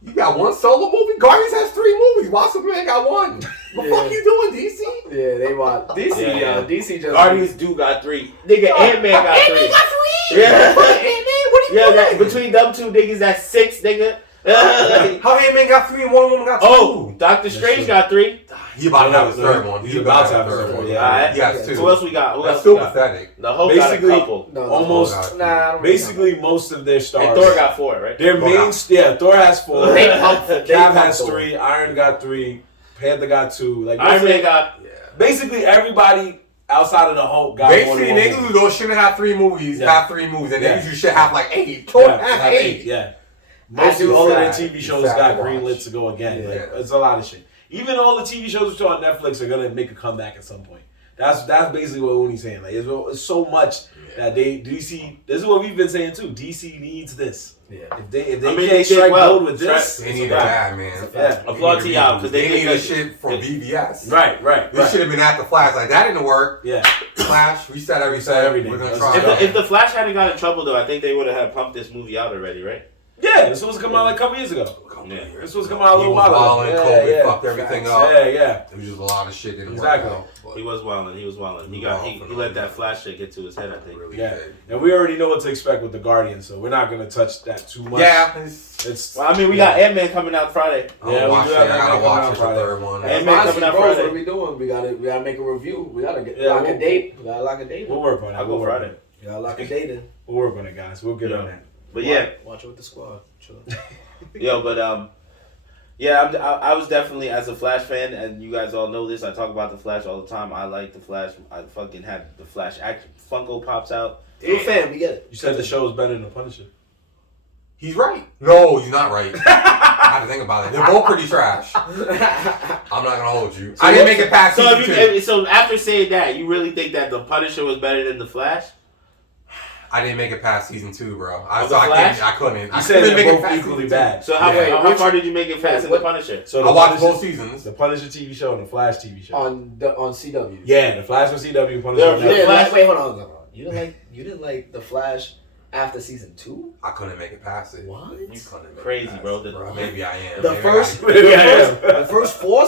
You got one solo movie? Guardians has 3 movies. Why Superman got 1? What the fuck you doing, DC? Yeah, they want DC. DC just Guardians do got 3. Nigga, Ant-Man got 3. Ant-Man got 3. Yeah. Ant-Man, what are you doing? Between them two niggas, that's 6, nigga. How Ant-Man got 3 and one woman got 2? Oh, Doctor Strange got 3. He about to have his third one. He's about to have his third one. Yeah. Alright. Yes, too. Who else we got? That's still pathetic. The Hulk got a couple. Basically, most of their stars. And Thor got 4, right? Their main, Thor has 4. Cap has Thor. 3. Iron got 3. Panther got 2. Like Iron Man got. Basically, everybody outside of the Hulk, got Basically, more than niggas one who don't shouldn't have 3 movies have 3 movies, and Yeah. niggas who should have like 8. movie. Have 8. Yeah. Mostly do all of their sad. TV It's shows sad got to watch. greenlit to go again. Yeah. Like, it's a lot of shit. Even all the TV shows which are on Netflix are gonna make a comeback at some point. That's basically what Uni's saying. Like it's so much that DC. This is what we've been saying too. DC needs this. Yeah. If they I mean, can't they strike did well. gold with this, They it's need a a wrap. bad man. Yeah. Applaud to y'all because They they need did a shit from BBS. Right. This should have been at the Flash. Like that didn't work. Yeah. Flash, reset everything. everything. We're gonna Let's try. start. If the Flash hadn't got in trouble though, I think they would have had pumped this movie out already, right? Yeah, this was coming out like a couple years ago. Yeah. This was coming out a little while Wilding, ago. COVID fucked everything up. Yeah. It was just a lot of shit didn't Exactly. work out. but He was wilding. He let that Flash shit get to his head, I think. really Yeah, did. and we already know what to expect with the Guardians, so we're not gonna touch that too much. Yeah, It's Well, I mean, we got Ant-Man coming out Friday. I'm Yeah, we watching. do have I that gotta coming watch out the Friday. third one. And- Honestly, coming out bros, Friday. what are we doing? We gotta make a review. We gotta get Yeah, lock we'll- a date. We gotta lock a date. we'll work on it. I'll We'll go work on Friday. it. We gotta lock a date in. We'll work on it, guys. We'll get Yeah. on that. But yeah, Watch it with the squad. Chill. I was definitely, as a Flash fan, and you guys all know this, I talk about the Flash all the time. I like the Flash. I fucking had the Flash Funko Pops out. You a fan? We get it. You said the show is better than the Punisher. He's right. No, he's not right. I had to think about it. They're both pretty trash. I'm not gonna hold you. I didn't make it past So, season 2. so after saying that, you really think that the Punisher was better than the Flash? I didn't make it past season 2, bro. Of the Flash? I couldn't. You I said couldn't they're make it both past equally season bad. So how, Yeah. how far did you make it past in the What- Punisher? So I the watched both Punisher, seasons. the Punisher TV show and the Flash TV show. on CW. Yeah, the Flash on CW, Punisher on Yeah, You Netflix. didn't Flash- like, wait, hold on. You didn't like the Flash after season 2? I couldn't make it past it. What? You couldn't make Crazy, it past bro. it, bro. Maybe I am. The Maybe I first, gotta- the first 4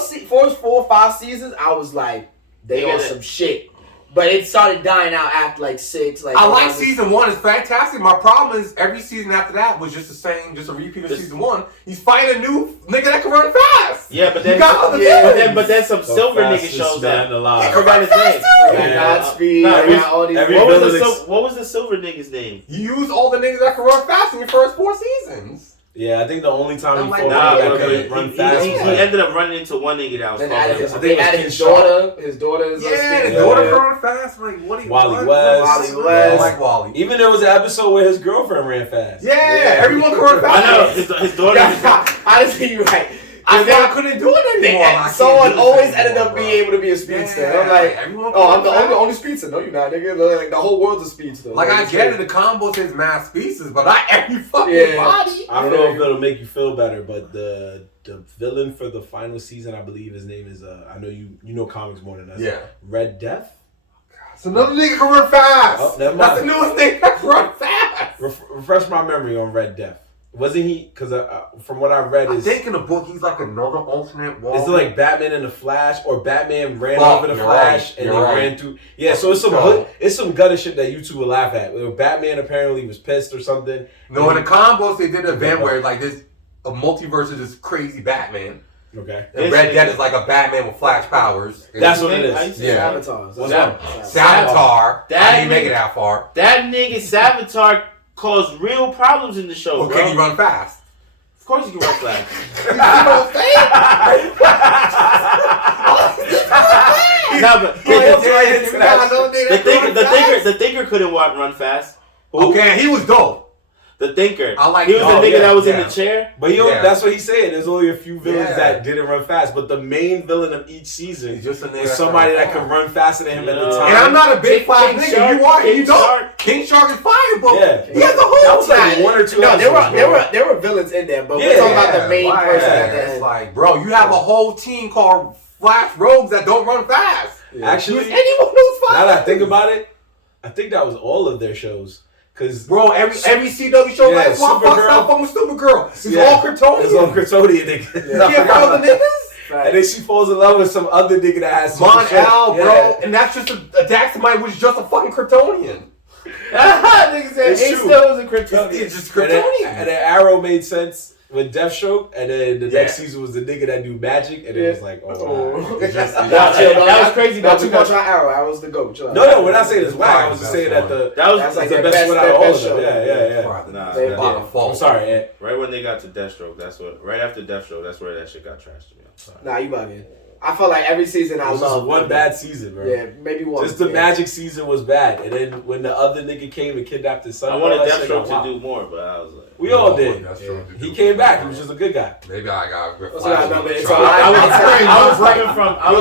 or 5 seasons, I was like, they Yeah, on that- some shit. But it started dying out after like 6. Like I like around the- season 1. It's fantastic. My problem is every season after that was just the same, just a repeat of season 1. He's finding a new nigga that can run fast. Yeah, but then, You got other yeah, villains. but then some The silver nigga fastest shows man up. alive. I forgot his name. We got Godspeed. Nah, we got all these. every What was, villain what was the silver nigga's name? You use all the niggas that can run fast in your first 4 seasons. Yeah, I think the only time I'm he like, fought nah, that bro, could run he fast. he was ended up running into one nigga that was Then called added him. his, I think they it was added Ken his Sharp. daughter. His daughter's Yeah, his speaking. daughter Yeah. can run fast. Like, what? Wally what? West. Wally West. I like Wally. Even there was an episode where his girlfriend ran fast. Yeah, everyone can run fast. I know his daughter. Honestly, you're right. I They- couldn't do it they- anymore. I can't someone do this always anymore, ended up bro. being able to be a speedster. Yeah, I'm like, everyone oh, can I'm the run fast. only speedster. No, you're not, nigga. Like, the whole world's a speedster. Like, I it's get it, crazy. the combo says mass pieces, but not every fucking Yeah. body. I don't know if it'll make you feel better, but the villain for the final season, I believe his name is I know you know comics more than us. Yeah. Red Death. So another nigga can run fast. Oh, never That's the mind. newest nigga that can run fast. Refresh my memory on Red Death. Wasn't he? Because from what I read, I is think in the book he's like another alternate wall. is it like Batman and the Flash, or Batman ran Fuck, over the you're Flash right, and you're they right. ran through? Yeah, so it's some gutter shit that you two will laugh at. Where Batman apparently was pissed or something. No, in the combos they did an event where like this a multiverse of this crazy Batman. Okay. And Red Death is like a Batman with Flash powers. That's what it is. Yeah. Avatars. What's That's up? Savitar. That I didn't make nigga- it that far. That nigga Savitar caused real problems in the show, Well, bro. can he run fast? Of course he can run fast. You know what I'm saying? Nah, but the thinker couldn't run fast. Okay, he was dope. The thinker. I like he was the that. nigga Yeah, that was in yeah. the chair. But Yeah. that's what he's saying. There's only a few villains Yeah. that didn't run fast, but the main villain of each season He's just a nigga was that somebody can that run could fast. run faster than him at the Yeah. time. And I'm not a big King flash Shark, nigga. You are. King You don't. Shark. King Shark is fire, but Yeah. he has a whole That was like team. one or two No, episodes. there were villains in there, but we're Yeah. talking about the main Why? person Yeah, at the it's end. like, bro, you have a whole team called Flash Rogues that don't run fast. Actually, Use anyone who's fast. now that I think about it, I think that was all of their shows. Cause Bro, every CW show, Yeah, that's why I fucked Supergirl. up on Supergirl. It's Yeah. all Kryptonian. it's all Kryptonian nigga. You can't follow the niggas? And then she falls in love with some other nigga that has super Mon strength. Al, bro, Yeah. and that's just a attack somebody which is just a fucking Kryptonian. Nigga said It's he true. still was a Kryptonian. It's just And then Kryptonian. Arrow made sense with Deathstroke, and then the Yeah. next season was the nigga that do magic, and it was like, oh, wow. It's just- That was crazy, Not though, too much because on Arrow. Arrow's the GOAT. Chill out. No, we're not saying it's whack. I was just saying that that was That's like the their best best, one out of their all best of them. show. Yeah. Nah, They- that- By default. I'm sorry, Ed. right when they got to Deathstroke, that's what. Right after Deathstroke, that's where that shit got trashed to me. I'm sorry. Nah, you bugging. I felt like every season I It was just loved one bad season, bro. Yeah, maybe one. Just the Magic season was bad, and then when the other nigga came and kidnapped his son, I wanted Deathstroke to do more, but I was like, we all did. He came back. He was just a good guy. Maybe I got good It's I was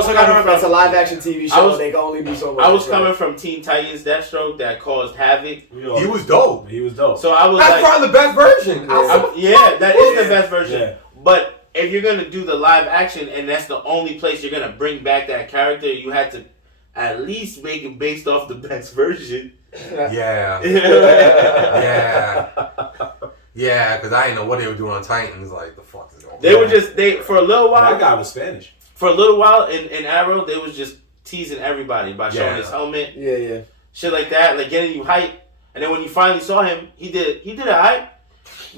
coming from it's a live action TV show. They can only do so much. I was coming from Teen Titans Deathstroke that caused havoc. He was dope. He was dope. So I was That's like, probably the best version. that is the best version. Yeah. But if you're gonna do the live action and that's the only place you're gonna bring back that character, you had to at least make it based off the best version. Yeah. Yeah, because I didn't know what they were doing on Titans. Like, the fuck is going on? They were just for a little while. That guy was Spanish. For a little while in Arrow, they was just teasing everybody by showing his helmet, shit like that, like getting you hype. And then when you finally saw him, he did a hype,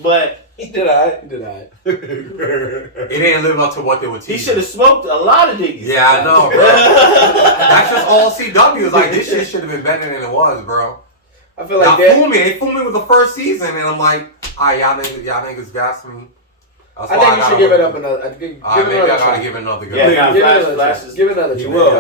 but He did alright. He did alright. It didn't live up to what they were teaching. he should have smoked a lot of niggas. Yeah, I know, bro. That's just all CW. It's like, this shit should have been better than it was, bro. I feel like they fooled me with the first season, and I'm like, y'all niggas gassed me. I think you should give it up another. Maybe I gotta give it another go. Yeah, give it another You try. will.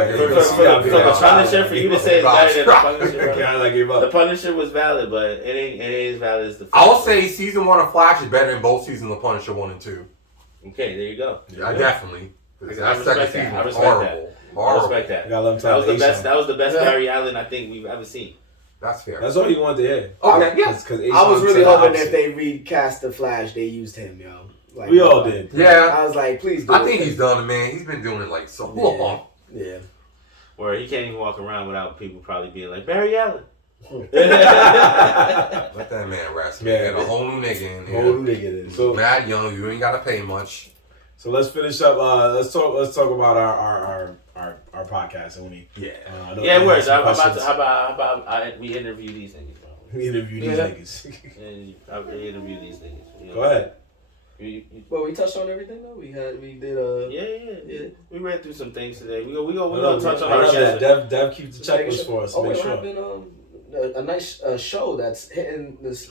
For the Punisher, for you to say it's better than the Punisher. I gave up. The Punisher was valid, but it ain't as valid as the. I'll say season 1 of Flash is better than both seasons of Punisher 1 and 2. Okay, there you go. Yeah, definitely. I respect that. I respect that. I respect that. Gotta let him That was the talk best. That was the best Barry Allen I think we've ever seen. That's fair. That's all you wanted to hear. Okay, yeah. I was really hoping if they recast the Flash, they used him, yo. Like, We all did. Yeah. I was like, please do I think he's done it, man. He's been doing it like so long. Yeah. Where he can't even walk around without people probably being like, Barry Allen. Let that man rest, man. Yeah. Got a whole new nigga in here. Whole nigga is. So Mad young, you ain't gotta pay much. So let's finish up. Let's talk about our podcast. And Yeah, it works. How about we interview these niggas, bro? We interview these niggas. I interview these niggas. You know? Go ahead. Well, we touched on everything though. We did Yeah. We ran through some things today. We gonna touch on our love that. guests. Dev keeps the checklist for us. Make sure. A nice show that's hitting this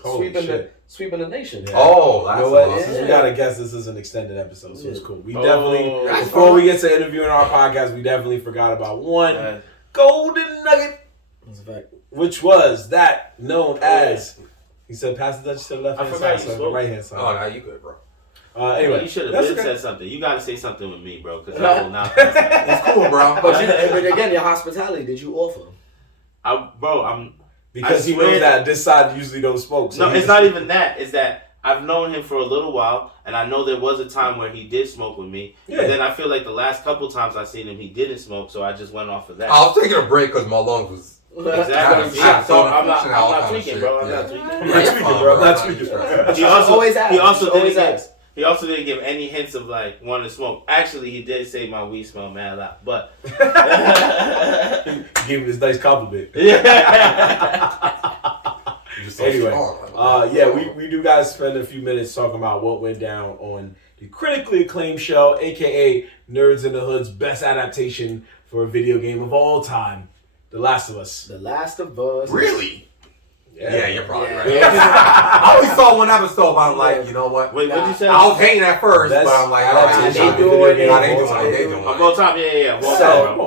sweeping the nation. Yeah. Oh, that's you know what? awesome. We gotta guess this is an extended episode, so it's cool. We Oh, definitely before we get to interviewing our podcast, we definitely forgot about one golden nugget, That's a fact. which was that known as. He said, "Pass the Dutch to the left hand forgot side, you so the spoke. right hand side." Oh, no, you good, bro. Anyway, you should have that's been okay. said something. You gotta say something with me, bro, because I will not. Pass that. It's cool, bro. But again, your hospitality. Did you offer? Because I he swear knows that this side usually don't smoke. So No, it's not even that. It's that I've known him for a little while, and I know there was a time where he did smoke with me. Yeah. But then I feel like the last couple times I've seen him, he didn't smoke, so I just went off of that. I was taking a break because my lungs was. Exactly. Yeah, So I'm kind not of tweaking, shit. bro. I'm Yeah. not tweaking. I'm not tweaking, bro. I'm not tweaking. He also always didn't ask. He also didn't give any hints of like wanting to smoke. Actually, he did say my weed smell mad loud, but Give him this nice compliment. Just so Anyway, strong. we do guys spend a few minutes talking about what went down on the critically acclaimed show, aka Nerds in the Hood's best adaptation for a video game of all time, The Last of Us. The Last of Us. Really? Yeah, you're probably right. Yeah. I only saw one episode, but I'm like, you know what? wait, what'd you say? I was hating at first, Best but I'm like, adaptation they of a do video it, game they of do all it, time. they do it. Of all time, yeah.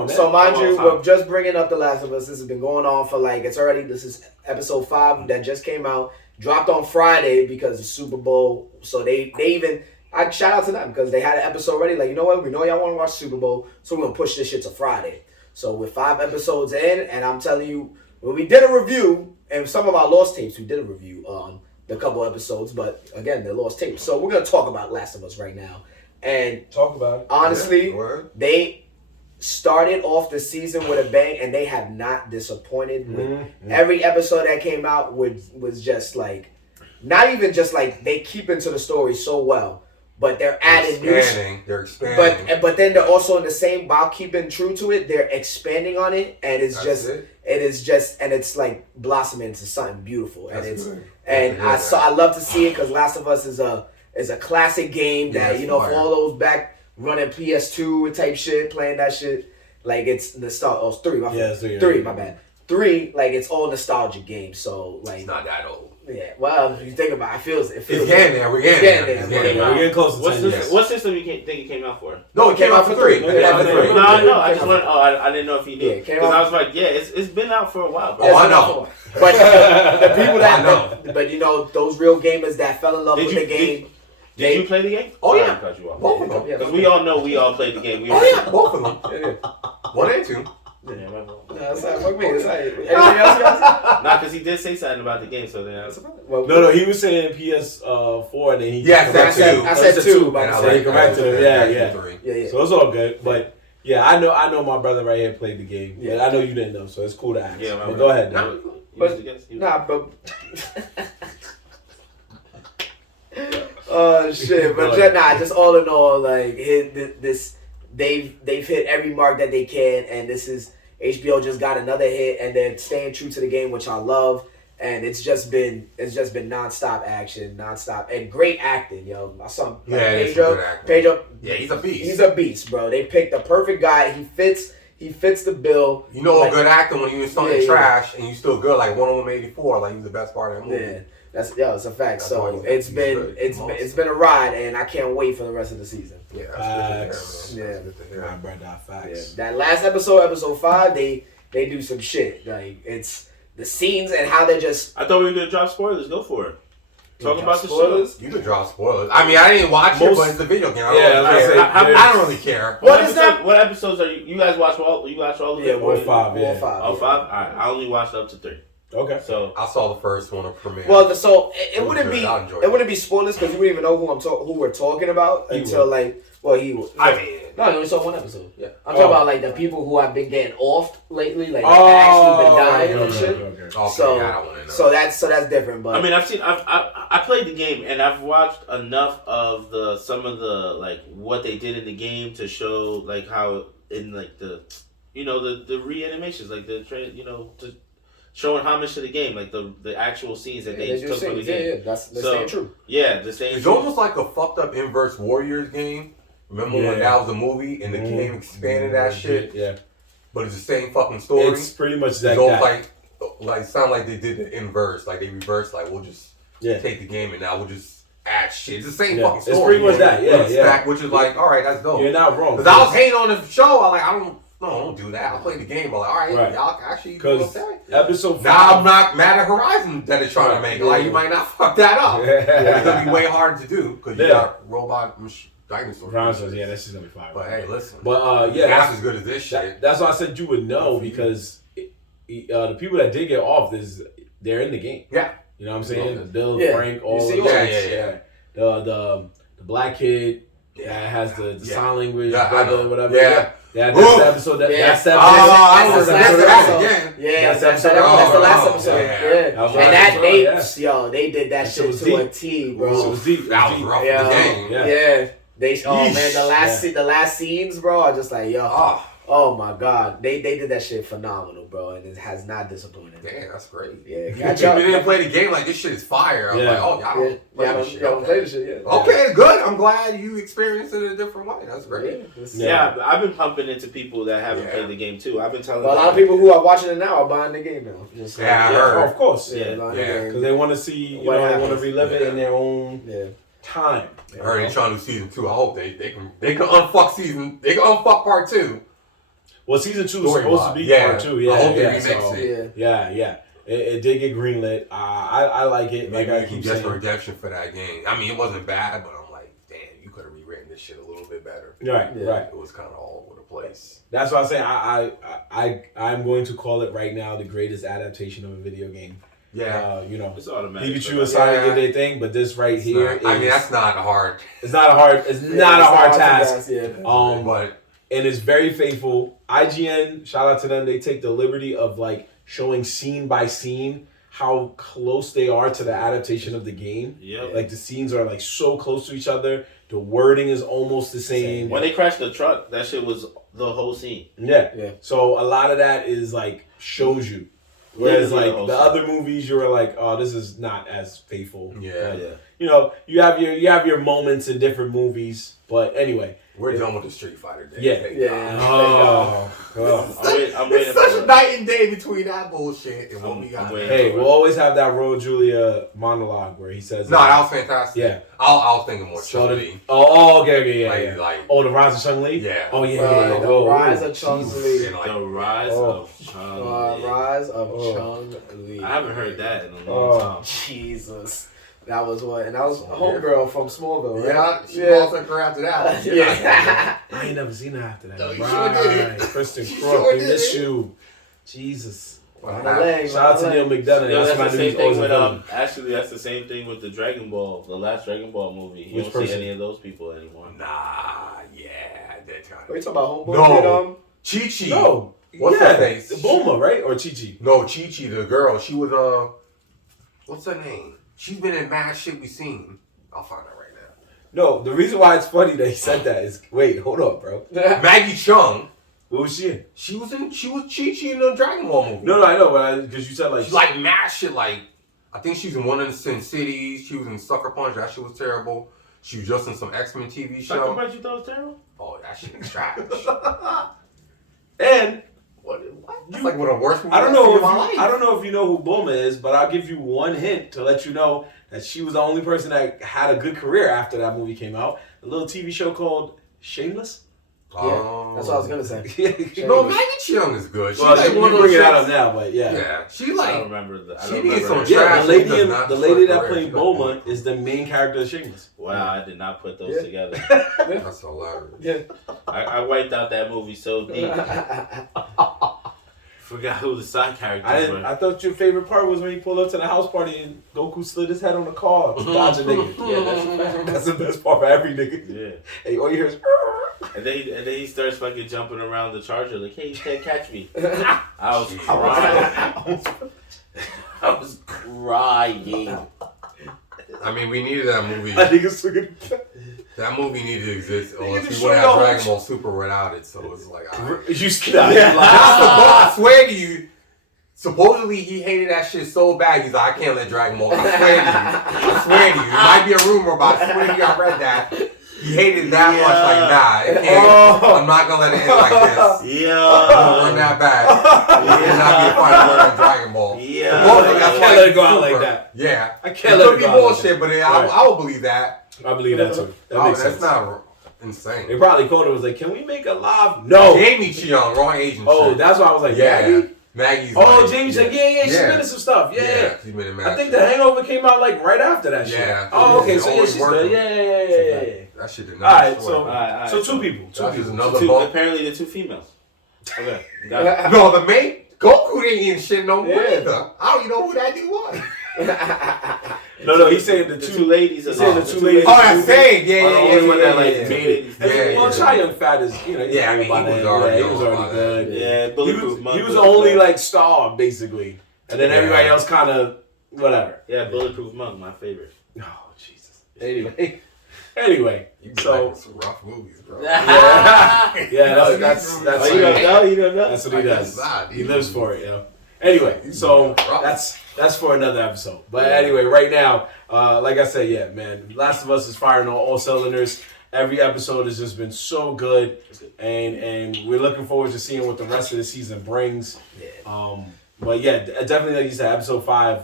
So mind you, Time. we're just bringing up The Last of Us. This has been going on for this is episode 5 that just came out. Dropped on Friday because of Super Bowl. So they even, I shout out to them because they had an episode ready. Like, you know what? We know y'all want to watch Super Bowl, so we're going to push this shit to Friday. So we're 5 episodes in, and I'm telling you, when we did a review, and some of our lost tapes, we did a review on the couple episodes, but again, they're lost tapes. So we're going to talk about Last of Us right now. And Talk about it. honestly, Word. they started off the season with a bang, and they have not disappointed. Every episode that came out was just like, not even just like they keep into the story so well, but they're adding new. They're expanding. But then they're also in the same, while keeping true to it, they're expanding on it, and it's it's like blossoming into something beautiful, and That's it's good. and I love to see it because Last of Us is a classic game that it's for fire. all those back running PS2 type shit, playing that shit, like it's nostalgia. Oh, it's 3, my bad. 3, like it's all nostalgic games. So like It's not that old. Yeah, well, if you think about it, it feels It's getting there. We're getting there. We're getting close to 10 years. What system you think it came out for? No, it came out for 3. No, it came out for 3. No, I just want. Oh, I didn't know if you knew. Yeah, Because I was like, yeah, it's been out for a while, bro. Oh, I know. But the people I know. but you know, those real gamers that fell in love with the game. Did you play the game? Oh, yeah. Both of them. Because we all know we all played the game. Oh yeah, both of them. 1 and 2. Yeah, No, that's not fuck me. That's not anything else you guys? nah, because he did say something about the game, so then No, he was saying PS4 and then he I said 2. But So he corrected him. Yeah. Yeah. So it's all good, but yeah, I know my brother right here played the game. Yeah, I know you didn't know, so it's cool to ask. Yeah, but go ahead. But oh shit! But just all in all, like they've hit every mark that they can, and this is HBO just got another hit, and they're staying true to the game, which I love. And it's just been nonstop action, and great acting, yo. I saw Pedro. Yeah, he's a beast. He's a beast, bro. They picked the perfect guy. He fits the bill. You know a good actor when he was talking trash and you still good, like Wonder Woman 84, like he was the best part of that movie. Yeah, it's a fact. So it's been a ride, and I can't wait for the rest of the season. Yeah, facts. Yeah, My brother, facts. That last episode 5, they do some shit. Like it's the scenes and how they just. I thought we were gonna drop spoilers. Go for it. Talk about the spoilers. show. You can drop spoilers. I mean, I didn't watch it, but it's a video game. I don't really care. What episodes are you? You guys watch all? You watch all of them? All 5. Yeah. All 5. All right. I only watched up to 3. Okay. So I saw the first one of premiere. Well, so it wouldn't be spoilers because you wouldn't even know who we're talking about until like. Well, he was. No, I only saw 1 episode. Yeah, I'm talking about like the people who have been getting offed lately, like actually been dying and shit. Okay, so, I don't want to know. So that's different. But I mean, I played the game and I've watched enough of some of the like what they did in the game to show like how in like the the reanimations, like to showing homage to the game, like the actual scenes that they took from the game. Yeah, that's staying true. Yeah, the same. It's almost like a fucked up Inverse Warriors game. Remember when that was a movie and the game expanded that shit? Yeah. But it's the same fucking story. It's pretty much that. It's all like sound like they did the inverse, like they reversed, like we'll just take the game and now we'll just add shit. It's the same fucking story. It's pretty much that. Yeah. Which is like, all right, that's dope. You're not wrong. Because I was hating on the show. Don't do that. I'll play the game. But like, all right, y'all actually do okay. Episode 5. Now I'm not mad at Horizon that it's trying to make. Like you might not fuck that up. It's gonna be way hard to do because you got robot dinosaurs. Yeah, that's just gonna be fire. But hey, listen. But that's as good as this shit. That's why I said you would know because the people that did get off they're in the game. Yeah. You know what I'm saying? Bill, Yeah. Frank, all of Yeah. The black kid that has the sign language, brother, whatever. Yeah. That's the episode. That's the last episode. Yeah, that's the last episode. Yeah. And they did that shit to a T, bro. It was deep. That was rough. Yeah. The last scenes, bro, are just like, oh my god, they did that shit phenomenal, bro, and it has not disappointed. Damn, that's great. Yeah, we didn't play the game like this shit is fire. I'm like, y'all don't play this shit. Yeah. Okay, good. I'm glad you experienced it in a different way. That's great. Yeah, I've been pumping into people that haven't played the game too. I've been telling a lot of people who are watching it now are buying the game now. I heard. Of course. Yeah, because they want to see, they want to relive it in their own time. I heard they're trying to do season 2. I hope they can unfuck part 2. Well, season 2 is supposed to be part 2. Yeah, I hope they remix it. Yeah. It did get greenlit. I like it. Maybe like I keep just redemption for that game. I mean, it wasn't bad, but I'm like, damn, you could have rewritten this shit a little bit better. Right. It was kind of all over the place. That's why I say I'm going to call it right now the greatest adaptation of a video game. Yeah, it's automatic. Pikachu and Sonic did their thing, but this right here, that's not hard. It's not a hard. It's not a hard task. But. And it's very faithful. IGN, shout out to them. They take the liberty of like showing scene by scene how close they are to the adaptation of the game. Yeah. Like the scenes are like so close to each other. The wording is almost the same. When they crashed the truck, that shit was the whole scene. Yeah. So a lot of that is like shows you. Whereas like the other movies, you were like, oh, this is not as faithful. Yeah. You have your moments in different movies, but anyway. We're done with the Street Fighter days. Yeah. Thank Yeah. God. I'm waiting It's such for a it. night and day between that bullshit and what we got. waiting. Hey, we'll always have that Royal Julia monologue where he says, No, that was fantastic. Yeah. I was thinking more So Chun-Li. okay, yeah, Like, yeah. like, Oh, the Rise of Chun-Li? yeah. Oh, yeah. The Oh, Rise oh, of Chun-Li. Jesus. And, like, The Rise of Chun-Li. Rise of Oh. Chun-Li. I haven't heard that in a long time. Jesus. That was what? And that was Homegirl from Smallville, right? yeah, she lost her career after that. Yeah. I ain't never seen her after that. No, you right. sure did. Kristen You Crook, sure we miss did. you. Jesus. What My happened? leg, Shout out to my Neil leg. McDonough. No, That's that's my the dude. same thing Always a with villain. actually that's the same thing with the Dragon Ball, the last Dragon Ball movie. You Which don't see person? any of those people anymore. Nah, yeah, that kind Are you talking about Homeboy? No. Chi-Chi. No. What's yeah. her face? Bulma, right? Or Chi-Chi? No, Chi-Chi, the girl. She was, what's her name? She's been in mad shit we seen. I'll find her right now. No, the reason why it's funny that he said that is, wait, hold up, bro. Maggie Chung. What was she in? She was Chi-Chi in the Dragon Ball movie. No, I know, but because you said like... She's like mad shit. Like, I think she's in one of the Sin Cities. She was in Sucker Punch. That shit was terrible. She was just in some X-Men TV Sucker show. Punch you thought was terrible? Oh, that shit is trash. And... What? That's like one of the worst movies I don't I've know seen if in my life. I don't know if you know who Bulma is, but I'll give you one hint to let you know that she was the only person that had a good career after that movie came out. A little TV show called Shameless. Yeah, that's what I was gonna say. No, Maggie Chung is good. She's Well, like you one of bring those it out chicks- of now, but yeah. Yeah, she I don't like remember the. I she don't needs remember some her. Yeah, trash. the lady, She does not the lady that deserve played career. Bulma is the main character of Shameless. Wow, I did not put those Yeah. together. That's hilarious. Yeah. I wiped out that movie so deep. Forgot who the side characters were. I thought your favorite part was when he pulled up to the house party and Goku slid his head on the car, dodge a nigga. Yeah, that's a fact. That's the best part for every nigga. Yeah. Hey, all you hear is. And then he starts fucking jumping around the charger like, hey, you can't catch me. I was crying. I was crying. I mean, we needed that movie. That nigga's looking. That movie needed to exist, or Nigga if just we would showed have off. Dragon Ball Super without it. So it's like, You stop. I swear to you. Supposedly he hated that shit so bad. He's like, I can't let Dragon Ball. I swear to you. It might be a rumor, but I swear to you, I read that. He hated it that much. Like, nah, it can't. I'm not gonna let it end like this. Yeah. Run that back. It cannot be a final word in Dragon Ball. Yeah. Supposedly, that's I why can't let it he's go out super. like that. Yeah. I It can't let could it be go out like bullshit, but I will believe that. I believe that too. That Oh, makes that's sense. not insane. They probably called it was like, can we make a live? No. Jamie Cheong, wrong Asian Oh, shit. that's why I was like, Yeah. Maggie? Maggie's Oh, like- Jamie's like, yeah, she's been in some stuff. Yeah. she's been in I mad think shit. The Hangover came out like right after that shit. Yeah. Oh, okay, It's so yeah, always she's working. good. Yeah. That shit did All not. right, destroy so me. Alright, so two people. That's just Two another Two, bump. apparently the two females. Okay. Got it. No, the mate, Goku didn't eat shit no more Yeah. either. I don't even know who that dude was. No, he's saying the The two. two ladies. He's saying the two ladies. Oh, that's saying, yeah, are the yeah, only yeah, one that yeah, like yeah. made it. Yeah, And, well, yeah. Chai Young Fat is, you know, he's Yeah, I mean, by he was then. already he was on already all good. that. Yeah, He Bulletproof was, Monk he was was the only good. like star basically, and then everybody Yeah. else kind of whatever. Yeah, Bulletproof Monk, my favorite. Oh Jesus. Anyway, You be so like some rough movies, bro. yeah, that's Oh, you don't know? You don't know? That's what he I does. guess not. He lives for it, you know. Anyway, so that's for another episode. But anyway, right now, like I said, yeah, man, Last of Us is firing on all cylinders. Every episode has just been so good, and we're looking forward to seeing what the rest of the season brings. But yeah, definitely like you said, episode 5.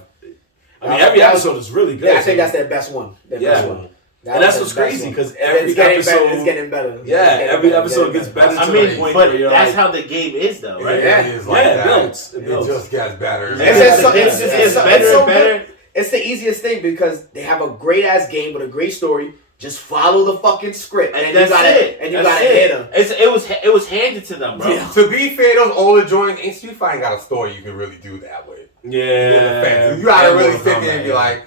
I mean, every episode is really good. Yeah, I think that's their best one. Their best one. And that's what's crazy because every it's getting episode, better. It's getting better. yeah, every episode gets better. I to mean, the point but where you're that's like, how the game is, though, right? Yeah, it is like Yeah, it that. builds. It It builds. just gets better. It's better so and better. good. It's the easiest thing because they have a great ass game with a great story. Just follow the fucking script, and that's you gotta it. and you That's gotta it. hit them. It was handed to them, bro. Yeah. To be fair, those older joints, ain't Street Fighting got a story you can really do that with. yeah, You gotta and really Mortal sit there and be Kombat, like,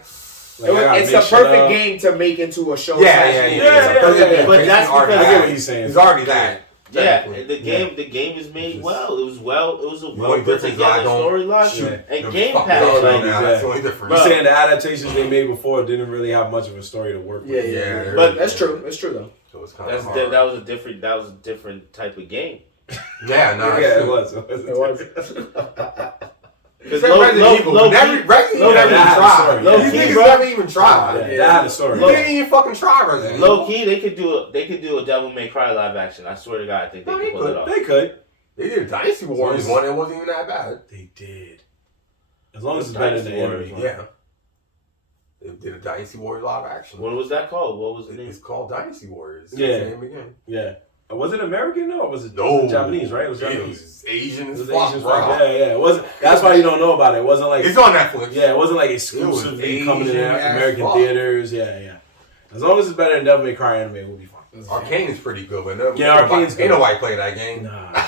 It's the perfect game to make into a show. Yeah. But that's I because get what he's saying. He's already that. yeah, technically. the game is made Just- well. It was a well only put difference is together I don't storyline shoot and them game fuckers pass. all Like, right now. yeah. That's the only difference. You're saying the adaptations they made before didn't really have much of a story to work Yeah, with. yeah. But That's true. It's true though. So it's kind of That hard. was a different type of game. Yeah, no, Yeah, it true. was. It was. Because Resident Evil never even tried. These niggas never even tried. Yeah, that had a story. You didn't even fucking try Resident Evil. Low key, they could do a Devil May Cry live action. I swear to God, I think they could pull it off. They could. They did a Dynasty Warriors one. It wasn't even that bad. They did. As long as it's better than the anime. Yeah. They did a Dynasty Warriors live action. What was that called? What was the name? It's called Dynasty Warriors. Yeah. Same again. Yeah. Was it American though, or was it No. Japanese? Right? It was Japanese. It was Asian as It was fuck, Asian bro. fuck. Yeah. It wasn't. That's why you don't know about it. It wasn't like. It's on Netflix. Yeah, it wasn't like exclusively coming to American fuck. theaters. Yeah. As long as it's better than Devil May Cry anime, we'll be fine. Arcane is pretty good, but Arcane's good. Ain't nobody play that game. Nah.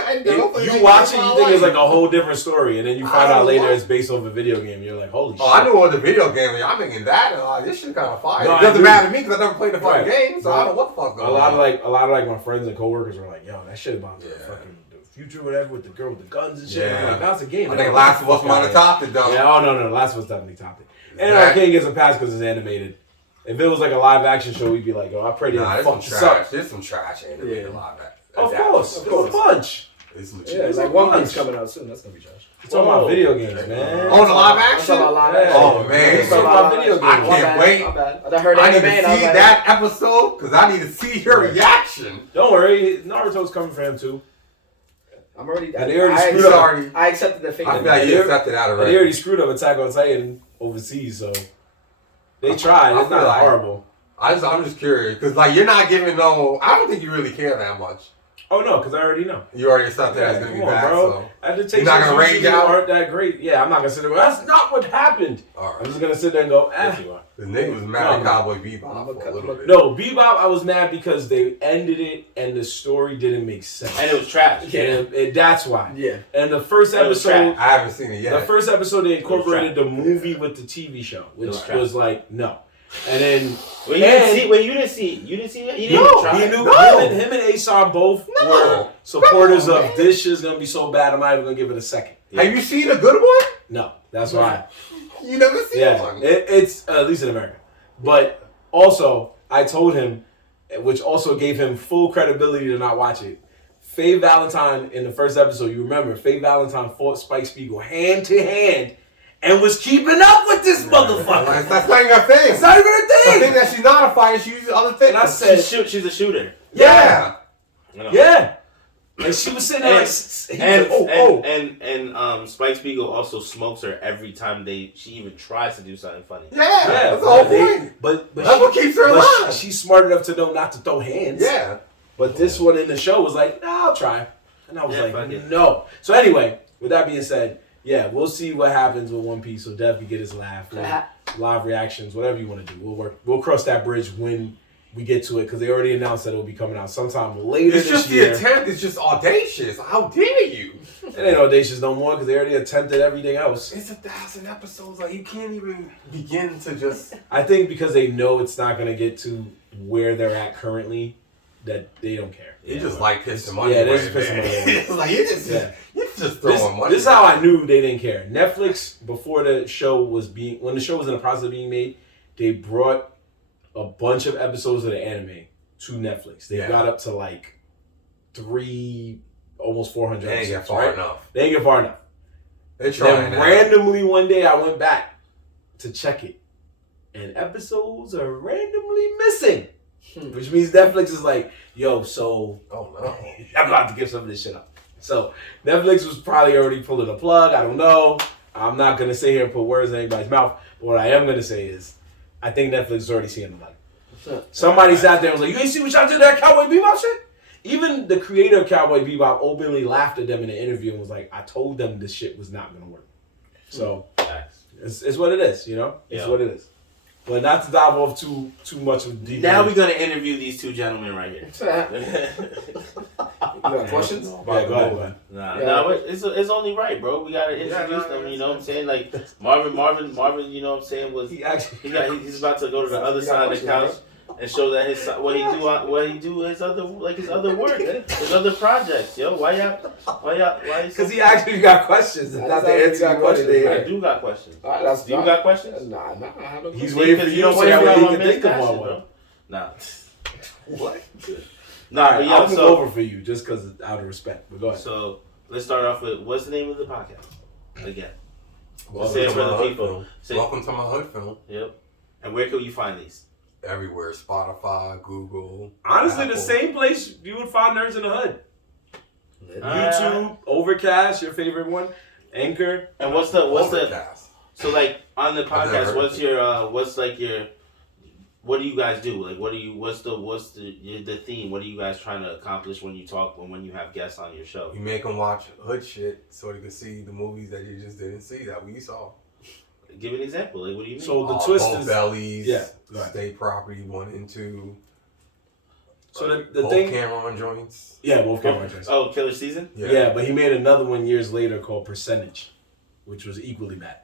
I You watch it, you think it's like a whole different story, and then you find out later it's based off a video game. You're like, holy shit. I knew it was a video game, and y'all making that, and like, this shit kind of fire. No, It doesn't I matter to me because I never played the fucking Right. game, so I don't know what the fuck's going a on. lot of my friends and coworkers were like, yo, that shit about the fucking the future, whatever, with the girl with the guns and shit. Yeah. I'm like, that's a game. I think Last of Us might have topped it, though. Yeah, no, Last of Us definitely topped it. And Arcane gets a pass because it's animated. If it was like a live action show, we'd be like, yo, I pray they Nah, fuck there's this some up. trash. There's some trash animated live action. Of course. There's a bunch. It's legit. Yeah, it's like One Piece coming out soon. That's gonna be trash. It's talking about video games, man. Oh, the live action? I'm talking about live action. Oh, man. It's talking about video games. I can't wait. My bad. I heard I need anime to and I was see like, that episode because I need to see your reaction. Don't worry, Naruto's coming for him too. I'm already. And they already screwed up. I accepted the fate. I feel like you accepted that They already. already screwed up Attack on Titan overseas, so they tried. I It's feel not like- horrible. I'm just curious because like you're not giving no. I don't think you really care that much. Oh no, because I already know. You already accepted that's gonna be Come on, bad. bro. So. Adaptations You're not gonna rage usually out? aren't that great. Yeah, I'm not gonna sit there. That's not what happened. All I'm right. just gonna sit there and go, Yes, you are. The nigga was mad at Cowboy Bebop for a little bit. No, Bebop, I was mad because they ended it and the story didn't make sense. And it was trash. And that's why. Yeah. And the first It was episode, I haven't seen it yet. the first episode, they incorporated trash. the movie with the TV show, which was trash. was like no. And then Wait, you didn't see it? You didn't no, try he it? knew No. him and Asan both No. were supporters Come on, of man. this shit's gonna be so bad. I'm not even gonna give it a second. Have you seen a good one? No, that's why. You never seen Yeah, one. it's at least in America. But also, I told him, which also gave him full credibility to not watch it. Faye Valentine in the first episode, you remember, Faye Valentine fought Spike Spiegel hand to hand and was keeping up with this motherfucker. That's not even a thing. It's not even a I thing. think that she's not a fighter. She uses other things. And I said, She's a shooter. yeah. yeah. And she was sitting there And Spike Spiegel also smokes her every time she even tries to do something funny. Yeah. That's the whole point. But That's what keeps her alive. She's smart enough to know not to throw hands. Yeah. But this one in the show was like, nah, I'll try. And I was fuck like, it. no. So anyway, with that being said, yeah, we'll see what happens with One Piece. So Dev can get his laugh, live reactions, whatever you want to do. We'll cross that bridge when we get to it because they already announced that it'll be coming out sometime later It's this just year. the attempt. It's just audacious. How dare you? It ain't audacious no more because they already attempted everything else. It's 1,000 episodes. Like you can't even begin to just. I think because they know it's not going to get to where they're at currently, that they don't care. You just like pissing money Yeah, away, they just pissing man. money away. It's like you're just throwing money. This is how I knew they didn't care. Netflix, before the show was when the show was in the process of being made, they brought a bunch of episodes of the anime to Netflix. They got up to like 3, almost 400 They ain't episodes. get far right? enough. They ain't get far enough. They're trying. Then randomly one day I went back to check it, and episodes are randomly missing. Which means Netflix is like, yo, so Oh no. I'm about to give some of this shit up. So Netflix was probably already pulling a plug. I don't know. I'm not gonna sit here and put words in anybody's mouth. But what I am gonna say is, I think Netflix is already seeing the light. Somebody sat there and was like, "You ain't see what y'all did that Cowboy Bebop shit?" Even the creator of Cowboy Bebop openly laughed at them in the interview and was like, "I told them this shit was not gonna work." So it's what it is, you know. It's what it is. But not to dive off too much of the Now we're gonna interview these two gentlemen right here. You got questions? Yeah, go ahead. Nah, it's only right, bro. We gotta introduce them. You know what I'm saying? Like Marvin. You know what I'm saying? He's about to go to the other side of the couch and show that his other work, his other projects. Yo, why? Because he actually got questions. And not the answer you wanted to I hear. do got questions. Do you got questions? Nah. I don't He's know. waiting for you to say what he can think of passion, one. bro. Nah. What? Nah, but I'll yo, move over for you just because out of respect. But go ahead. So let's start off with what's the name of the podcast? again? Welcome Say it to for my the hood people. film. Say- Welcome to my hood film. Yep. And where can you find these? Everywhere. Spotify, Google. Honestly, Apple. the same place you would find Nerds in the Hood. Uh, YouTube, Overcast, your favorite one, Anchor. And what's the Overcast. so like on the I've never podcast? heard What's of your what do you guys do? Like, what's the theme? What are you guys trying to accomplish when you talk when you have guests on your show? We make them watch hood shit so they can see the movies that you just didn't see that we saw. Give an example. Like, what do you mean? So the twist Both is Bellies, yeah, go ahead. State Property 1 and 2. So the both thing, Cameron joints. yeah, both Cameron joints. Oh, Killer Season. Yeah, but he made another one years later called Percentage, which was equally bad.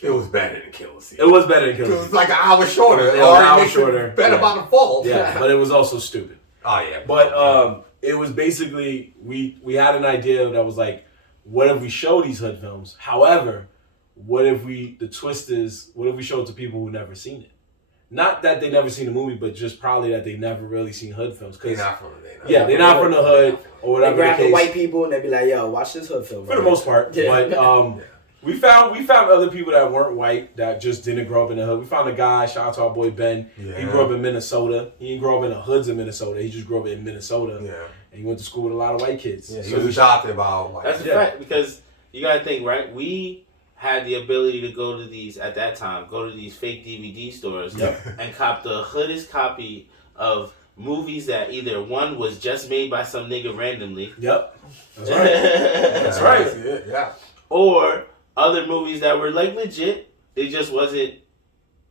It was better than Killer It Season. was better than It Killer was Season. like an hour shorter. It was It an already hour makes shorter, it better yeah. by default. Yeah, but it was also stupid. Oh yeah. But it was basically we had an idea that was like, what if we show these hood films? However, what if the twist is, what if we show it to people who never seen it? Not that they never seen the movie, but just probably that they never really seen hood films. they're 'Cause not from they're not from the hood or They whatever grab the the case. white people and they be like, "Yo, watch this hood film." For the most part, Yeah. but we found other people that weren't white that just didn't grow up in the hood. We found a guy, shout out to our boy Ben. Yeah. He grew up in Minnesota. He didn't grow up in the hoods of Minnesota. He just grew up in Minnesota. Yeah. And he went to school with a lot of white kids. Yeah, he So was adopted by a white. That's a Yeah. fact because you gotta think, right? We had the ability to go to these fake DVD stores and cop the hoodest copy of movies that either one was just made by some nigga randomly. Yep. That's right. That's right. That's it, yeah. Or other movies that were like legit. They just wasn't,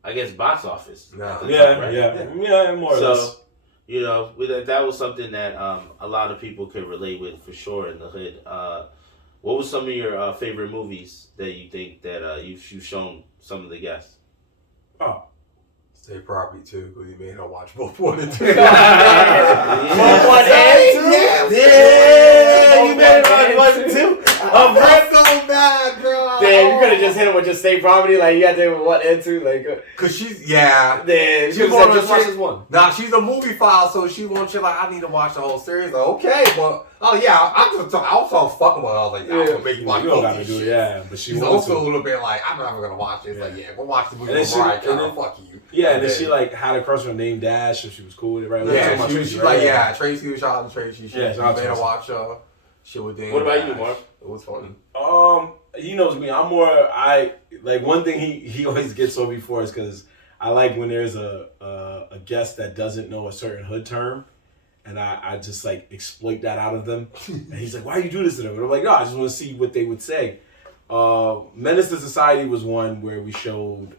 I guess, box office. No. at the Yeah, time, right? yeah, more or less. So, that was something that a lot of people could relate with for sure in the hood. What was some of your favorite movies that you think that you've shown some of the guests? Oh. State Property 2, because he made her watch both 1 and 2. Both 1 and 2? Yeah, you made it watch 1 and 2. I'm so mad, bro. Damn, you could have just hit him with just State Property. Like, you got to with 1 and 2. Like, Because she's, yeah. then she She's was like, one just of watch the this one. Nah, she's a movie file, so she wants you like, I need to watch the whole series. Like, okay, but, oh yeah, I was fucking with her. I was like, I'm going to make you watch You don't both gotta these do it, shit. yeah. But she She's wants also to. a little bit like, I'm never going to watch it. It's like, yeah, go watch the movie And then with she- Mariah and Carey. then- Fuck you. Yeah, and then she like had a crush on name Dash, so she was cool with it, right? We were talking Yeah, about she was Tracy, like, right? yeah, Tracy was shout out to Tracy. She Yeah, shout out to made her Tracy. watch shit with Dan. What about you, Dash. Marv? It was funny. He knows me. I'm more. I like one thing he always gets on me for is because I like when there's a guest that doesn't know a certain hood term, and I just like exploit that out of them. And he's like, "Why do you do this to them?" And I'm like, "No, I just want to see what they would say." Menace to Society was one where we showed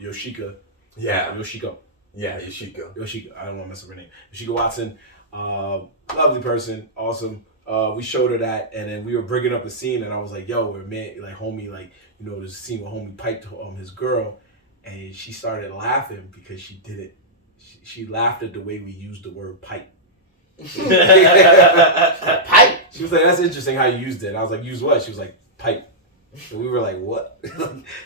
Yoshika. Yeah. Yoshiko. Yeah, Yoshiko. Yoshika. I don't want to mess up her name. Yoshika Watson. Lovely person. Awesome. We showed her that, and then we were bringing up a scene, and I was like, "Yo, we're man, like homie, like there's a scene where homie piped his girl, and she started laughing because she did it. She laughed at the way we used the word pipe. Pipe. She was like, "That's interesting how you used it." And I was like, "Use what?" She was like, "Pipe." And we were like, "What?"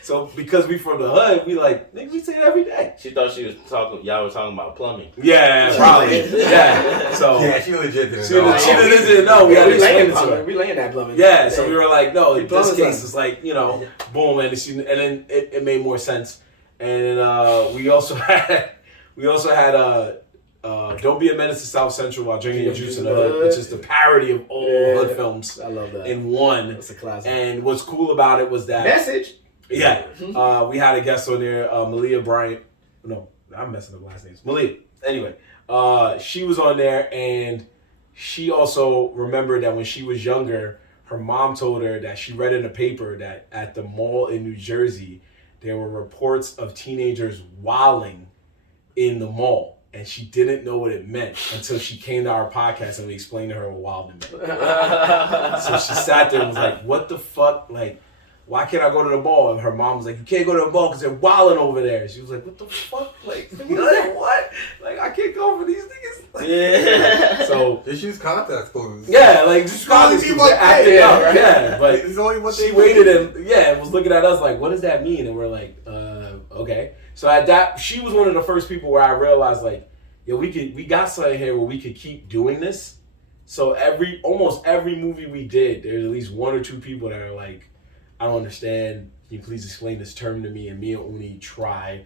So because we from the hood, we like, nigga, we say it every day. She thought y'all were talking about plumbing. Yeah, probably. Yeah. So Yeah, she legit didn't she know. legit didn't know. We had to We explain laying it to her. plumbing. We laying that plumbing. Yeah, so we were like, no, The in this plumbers case are- it's like, boom, and then it made more sense. And we also had Don't Be a Menace to South Central While Drinking Your Juice in the Hood, which is the parody of all hood films I love that. in one. That's a classic. And what's cool about it was that Message. yeah, we had a guest on there, Malia Bryant. No, I'm messing up last names. Malia. Anyway, she was on there, and she also remembered that when she was younger, her mom told her that she read in a paper that at the mall in New Jersey, there were reports of teenagers wilding in the mall. And she didn't know what it meant until she came to our podcast and we explained to her what wilding meant. So she sat there and was like, what the fuck? Like, why can't I go to the mall? And her mom was like, you can't go to the mall because they're wilding over there. She was like, what the fuck? Like what? Like, I can't go for these niggas. Like, Yeah. So, Just use context clues. yeah, like, just Probably probably be what acting they- up. right? Yeah, but It's only what she they waited and was looking at us like, what does that mean? And we're like, okay. So at that, she was one of the first people where I realized like, yo, we got something here where we could keep doing this. So almost every movie we did, there's at least one or two people that are like, I don't understand. Can you please explain this term to me? And me and Uni try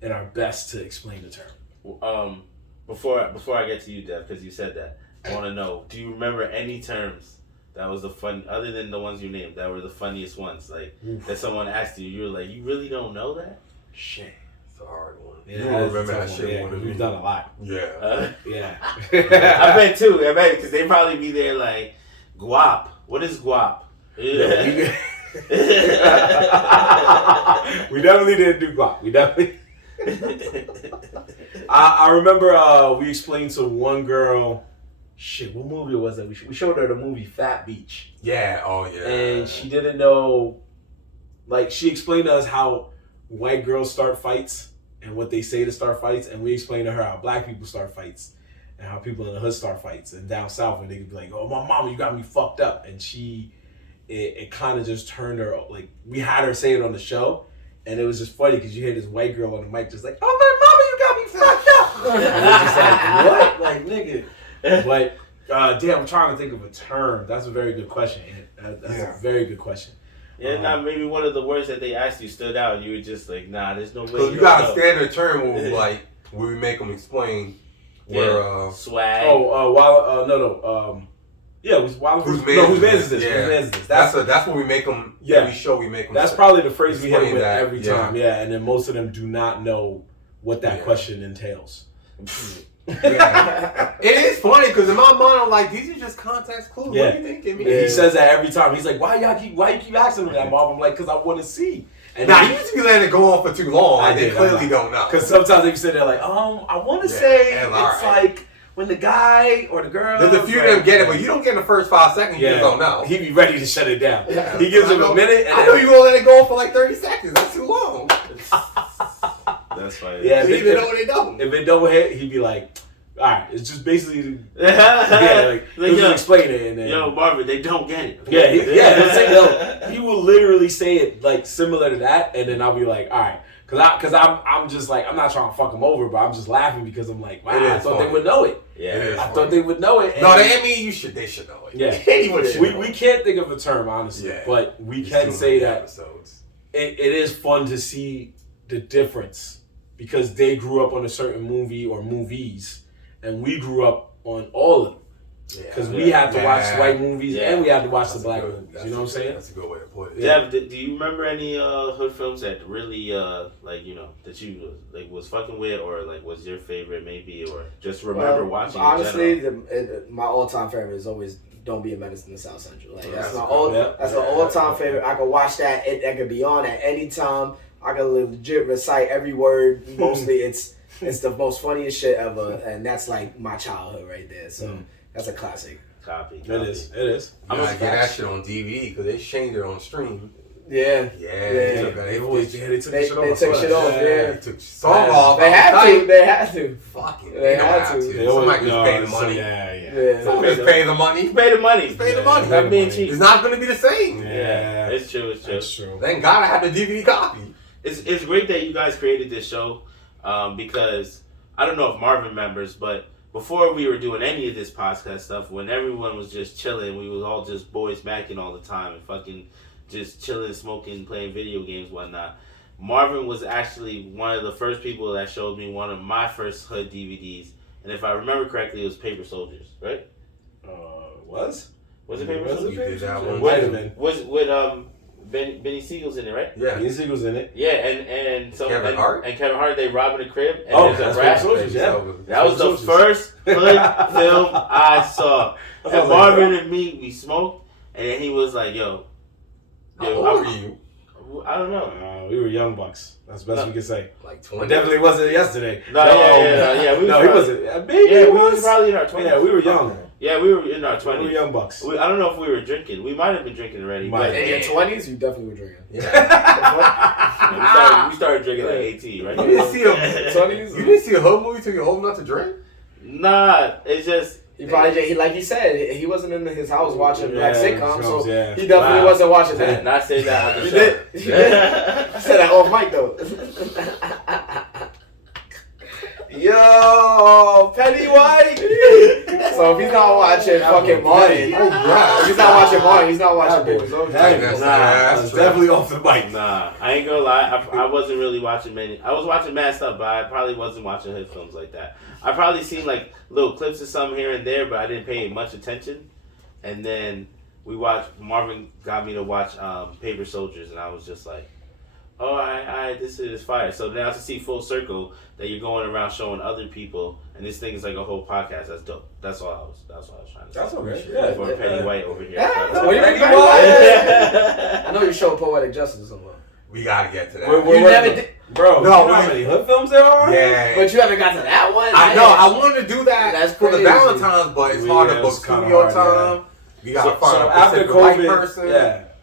in our best to explain the term. Before I get to you, Dev, because you said that, I want to know, do you remember any terms that was the fun, other than the ones you named, that were the funniest ones? Like, that someone asked you, you were like, you really don't know that? Shit. It's a hard one. Yeah, You don't remember that shit yeah, more than we've me. done a lot. Yeah. Yeah. I bet too, because they probably be there like, guap. What is guap? Yeah, we definitely didn't do guap. We definitely. I remember we explained to one girl, shit, what movie was it? We showed her the movie Fat Beach. Yeah, oh yeah. And she didn't know, like, she explained to us how white girls start fights and what they say to start fights, and we explained to her how black people start fights and how people in the hood start fights. And down south, and they could be like, oh, my mama, you got me fucked up. And it kind of just turned her, like, we had her say it on the show, and it was just funny because you hear this white girl on the mic just like, oh, my mama, you got me fucked up. And we're just like, what? Like, nigga. But, damn, I'm trying to think of a term. That's a very good question. That's a very good question. Yeah, maybe one of the words that they asked you stood out, and you were just like, nah, there's no way. So you got a standard term where we make them explain where swag. Whose man is this? Yeah. Whose man is this? That's what we make them. Yeah. Every show we make them. That's probably the phrase we hit explain with that, every time. Yeah, and then most of them do not know what that question entails. Yeah. It is funny because in my mind I'm like, these are just context clues. Yeah. What do you think it means? He says that every time. He's like, why you keep asking me that, Marv? I'm like, because I want to see. And now you used to be letting it go on for too long. They clearly don't know. Because sometimes they sit there like, I want to say it's like when the guy or the girl. There's a few of them get it, but you don't get in the first 5 seconds. You just don't know. He'd be ready to shut it down. Yeah. He gives him a minute. And I know you gonna let it go on for like 30 seconds. That's too long. That's funny. Yeah, they even know what they don't. If it don't hit, he'd be like, all right, it's just basically, he'll just explain it. And then, yo, Marvin, they don't get it. He will literally say it like similar to that, and then I'll be like, all right, because I'm just like, I'm not trying to fuck him over, but I'm just laughing because I'm like, wow, I thought they would know it. Yeah, I thought they would know it. No, they mean they should know it. Yeah, we can't think of a term honestly, but we can say that it is fun to see the difference because they grew up on a certain movie or movies. And we grew up on all of them. Because we had to watch white movies and we had to watch the black movies. You know what I'm saying? That's a good way to put it. Dev, do you remember any hood films that really, that you was fucking with or like was your favorite maybe or just remember watching? Honestly, my all-time favorite is always Don't Be a Menace in the South Central. Like that's my all-time favorite. I could watch that. That could be on at any time. I could legit recite every word. Mostly it's the most funniest shit ever, and that's like my childhood right there. So that's a classic. Copy. It is. I'm gonna get that shit on DVD because they changed it on stream. Yeah. They took shit off. They took song off. They had to. Fucking. They had to. Somebody just pay the money. Somebody just pay the money. Pay the money. Pay the money. Not being cheap. It's not gonna be the same. Yeah. It's true. That's true. Thank God I had the DVD copy. It's great that you guys created this show. Because I don't know if Marvin remembers, but before we were doing any of this podcast stuff, when everyone was just chilling, we was all just boys macking all the time and fucking just chilling, smoking, playing video games, whatnot. Marvin was actually one of the first people that showed me one of my first hood DVDs, and if I remember correctly, it was Paper Soldiers, right? Was it Paper Soldiers? You did that one. Was with Benny Siegel's in it, right? Yeah, Benny Siegel's in it. Yeah, and Kevin Hart, they robbing the crib. And that's Paper Soldiers. Yeah, that was the first hood film I saw. And Marvin and me, we smoked, and then he was like, "Yo, how old were you?" I don't know. We were young bucks. That's the best we could say. Like 20. It definitely wasn't yesterday. He wasn't. Maybe we was probably in our 20s. Yeah, we were young. Yeah, we were in our 20s. We were young bucks. I don't know if we were drinking. We might have been drinking already. But in your 20s, you definitely were drinking. Yeah. we started drinking like 18, right? You didn't see a hood movie till you're old enough to drink? Nah, it's just... He probably, like he said, he wasn't in his house watching black sitcoms, so he definitely Wow. wasn't watching that. Not say that on the You show. did. You did. I said that off mic though. Yo, Penny White. So if he's not watching fucking Martin, if he's not watching Martin, he's not watching Baby Soldier. That's definitely off the mic. Nah, I ain't gonna lie. I wasn't really watching many. I was watching mad stuff, but I probably wasn't watching hood films like that. I probably seen like little clips of some here and there, but I didn't pay much attention. And then we watched. Marvin got me to watch Paper Soldiers, and I was just like, "Oh, I this is fire." So now to see full circle that you're going around showing other people, and this thing is like a whole podcast. That's dope. That's all I was trying to say. That's okay. Yeah, For Petty White over here. I know you show Poetic Justice somewhere. We gotta get to that. You never did. Bro, No, you know how many hood films there are? Yeah. But you haven't got to that one. I know. I wanted to do that That's for the crazy. Valentine's, but it's hard to book studio time. You gotta find a after specific white COVID, person.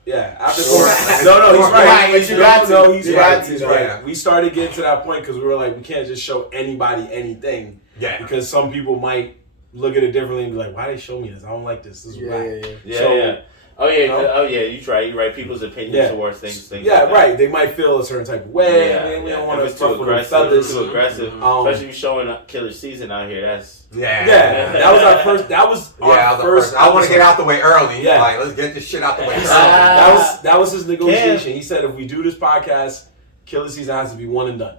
Yeah. After Sure. COVID, no, he's right. Right, but you got to. No, he's You right. got to. He's right. Yeah. We started getting to that point because we were like, we can't just show anybody anything. Yeah. Because some people might look at it differently and be like, why they show me this? I don't like this. This is whack. Yeah. Oh yeah, you're right. People's opinions towards things. Yeah, like right. They might feel a certain type of way. Yeah, we don't want to too fuck with aggressive. feathers. Too aggressive. Especially if you're showing a Killer Season out here. That's Yeah, that was our first. That was our first. I want to get out the way early. Yeah. Like, let's get this shit out the way early. That was his negotiation. He said if we do this podcast, Killer Season has to be one and done.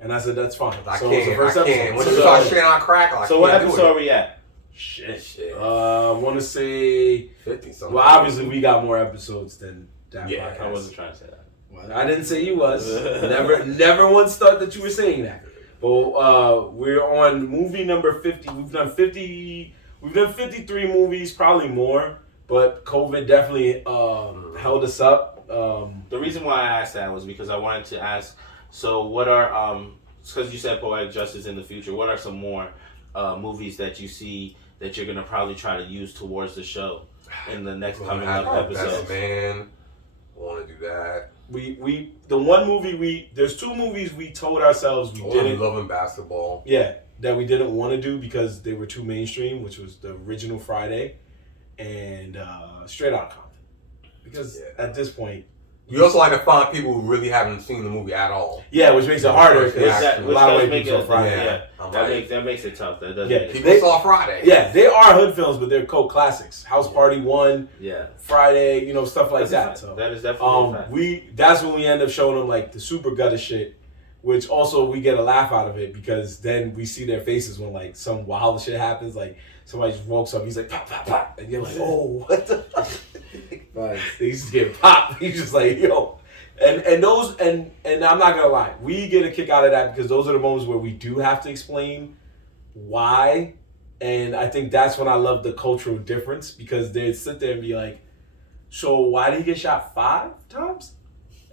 And I said that's fine. I So it was the first can't. episode. When you start shit on crack, like, so what episode are we at? Shit. I want to say 50 something. Well, obviously we got more episodes than that Yeah, podcast. I wasn't trying to say that. I didn't say you was. Never once thought that you were saying that. But we're on movie number 50. We've done 50. We've done 53 movies, probably more. But COVID definitely held us up. The reason why I asked that was because I wanted to ask. So what are because you said Poetic Justice in the future. What are some more movies that you see that you're gonna probably try to use towards the show in the next coming up episodes? Man, I want to do that. There's two movies we told ourselves we didn't. Loving Basketball. Yeah, that we didn't want to do because they were too mainstream, which was the original Friday and Straight Outta Compton. Because at this point, you also like to find people who really haven't seen the movie at all. Yeah, which makes it harder. That makes it tough. That does. Yeah, make it people saw Friday. Yeah, they are hood films, but they're cult classics. House Party 1, Friday, stuff like that. So that is definitely a fact. That's when we end up showing them like the super gutter shit, which also we get a laugh out of it because then we see their faces when like some wild shit happens, like somebody just walks up, he's like pop pop pop, and you're like, oh, what the fuck? Right. They used to get popped. He's just like, yo. And those and I'm not gonna lie, we get a kick out of that because those are the moments where we do have to explain why. And I think that's when I love the cultural difference because they sit there and be like, so why did he get shot 5 times?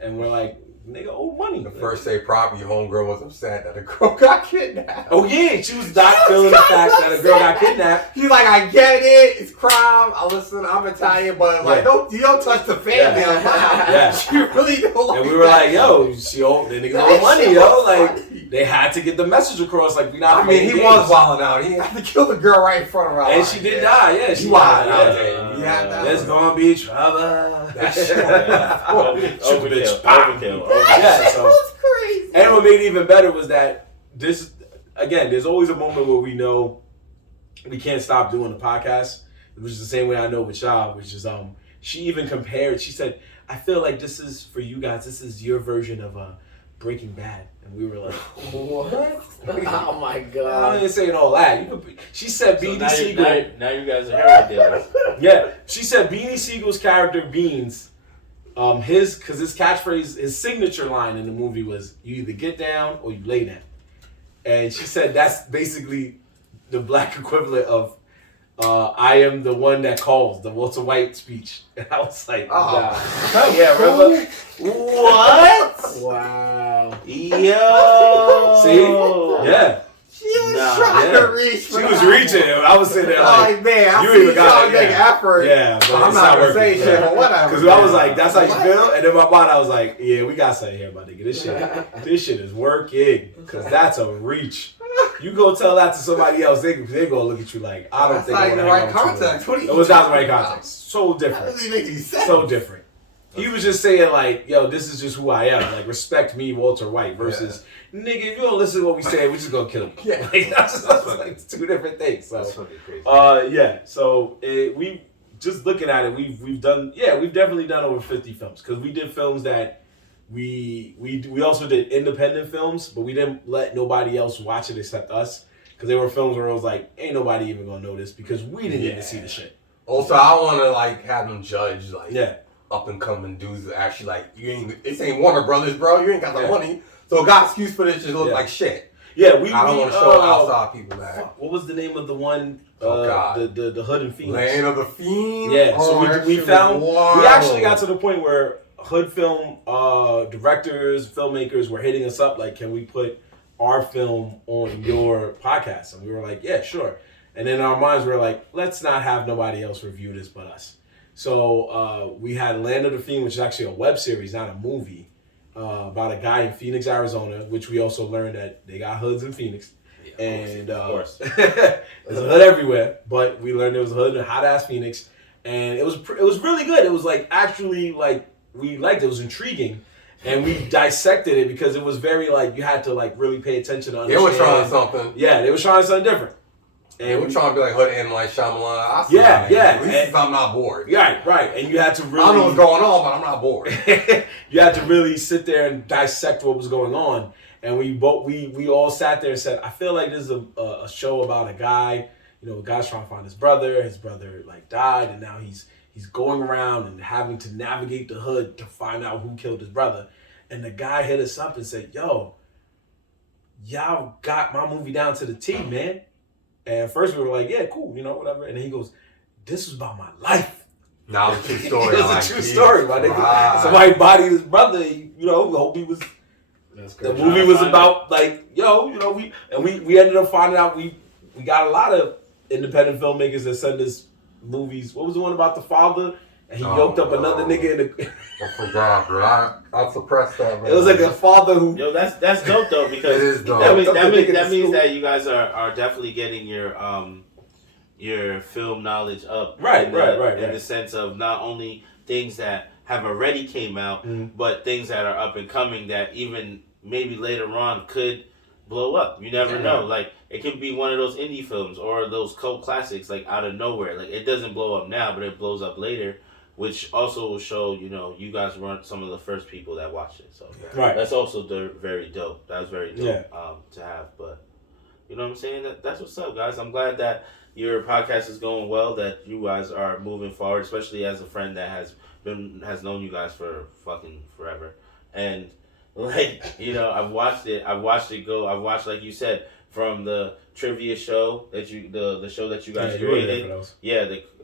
And we're like, nigga, owe money. The first day probably your homegirl was upset that a girl got kidnapped. Oh yeah, she was not feeling the fact that a girl got kidnapped. He's like, I get it, it's crime. Listen, I'm Italian, but like, you don't touch the family. Yeah. You really don't like. And we were like, yo, the niggas owe money, yo. Like, they had to get the message across. Like, we not. I mean, he was wilding out. He had to kill the girl right in front of her. And she did die. Yeah, she wilded died. out. There's gonna be trouble. That shit. Overkill. Yeah, so was crazy. And what made it even better was that this, again, there's always a moment where we know we can't stop doing the podcast, which is the same way I know with Shah, which is she even compared. She said, "I feel like this is for you guys. This is your version of Breaking Bad," and we were like, "What? Oh my I god!" ain't saying all that. She said Beanie Siegel. Now you guys are heroin dealers. Yeah, she said Beanie Siegel's character Beans. His catchphrase, his signature line in the movie was, "You either get down or you lay down," and she said that's basically the black equivalent of "I am the one that calls," the Walter White speech. And I was like, "Wow, yeah, remember? What? Wow. Yo. See, yeah." She was trying to reach. She was reaching. I was sitting there like, man, I you see even got y'all make effort. Yeah, but I'm it's not gonna working. say shit, but whatever. Because I was like, that's how you feel? And then my mind, I was like, yeah, we got something here, my nigga. This shit is working. Because that's a reach. You go tell that to somebody else, they gonna look at you like, I don't think that's I not want in the right context. It was not the right context. So different. That doesn't make any sense. So different. He was just saying like, yo, this is just who I am. Like, respect me, Walter White, versus nigga, if you don't listen to what we say, we just gonna kill you. Yeah. Like, that's like two different things. So That's fucking crazy. yeah. So we just looking at it, we've definitely done over 50 films because we did films that we also did independent films, but we didn't let nobody else watch it except us because they were films where it was like, ain't nobody even gonna know this because we didn't even see the shit. Also, I want to like have them judge like Yeah. up and coming dudes that actually like this ain't Warner Brothers, bro. You ain't got the money, so got excuse for this just look like shit. Yeah, I don't want to show outside people that. What was the name of the one? God. The Hood and Phoenix. Land of the Fiend. Yeah, Oh, so we found we actually got to the point where Hood film directors, filmmakers were hitting us up like, can we put our film on your podcast? And we were like, yeah, sure. And in our minds, we were like, let's not have nobody else review this but us. So we had Land of the Fiend, which is actually a web series, not a movie, about a guy in Phoenix, Arizona, which we also learned that they got hoods in Phoenix. Yeah, and of course. There's a hood everywhere, but we learned there was a hood in hot-ass Phoenix. And it was really good. It was like actually like we liked it. It was intriguing. And we dissected it because it was very like you had to like really pay attention to understand. They were trying something. Yeah, they were trying something different. And we're trying to be like Hood and like Shyamalan. Yeah. At least I'm not bored. Right. And you had to really. I don't know what's going on, but I'm not bored. You had to really sit there and dissect what was going on. And we all sat there and said, I feel like this is a show about a guy. You know, a guy's trying to find his brother. His brother like died, and now he's going around and having to navigate the hood to find out who killed his brother. And the guy hit us up and said, yo, y'all got my movie down to the T, man. And at first we were like, yeah, cool, you know, whatever. And then he goes, this was about my life. Now it's a true story. It was a true story, my nigga. Somebody bodied his brother, you know, we hope he was. The movie was about like, yo, you know, we ended up finding out we got a lot of independent filmmakers that send us movies. What was the one about the father? And he yoked up another nigga in the. I forgot, bro. I suppressed that. Man. It was like a father who. Yo, that's dope though because it is dope. that means that you guys are definitely getting your film knowledge up. Right. In the sense of not only things that have already came out, but things that are up and coming that even maybe later on could blow up. You never know. Like it could be one of those indie films or those cult classics like out of nowhere. Like it doesn't blow up now, but it blows up later. Which also will show, you know, you guys weren't some of the first people that watched it. So that's also very dope. That was very dope to have. But you know what I'm saying? That's what's up, guys. I'm glad that your podcast is going well, that you guys are moving forward, especially as a friend that has known you guys for fucking forever. And like, you know, I've watched it go. I've watched, like you said, from the trivia show that the show that you guys created.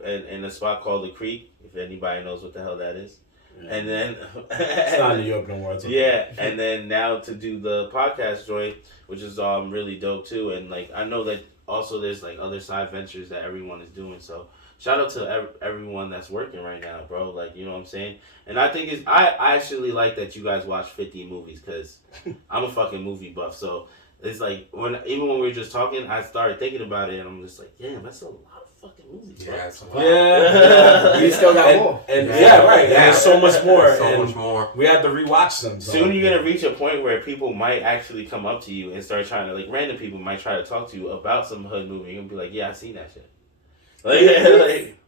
In a spot called The Creek, if anybody knows what the hell that is. Yeah. And then it's not New York no more. And then now to do the podcast joint, which is really dope too. And like I know that also there's like other side ventures that everyone is doing. So shout out to everyone that's working right now, bro. Like, you know what I'm saying? And I think I actually like that you guys watch 50 movies because I'm a fucking movie buff. So it's like even when we were just talking, I started thinking about it and I'm just like, damn, that's a lot of fucking movies. Yeah. We still got more. And right. And there's so much more. Much more. We have to rewatch them. So. Soon you're gonna reach a point where people might actually come up to you and start trying to, like, random people might try to talk to you about some hood movie. You're gonna be like, yeah, I seen that shit.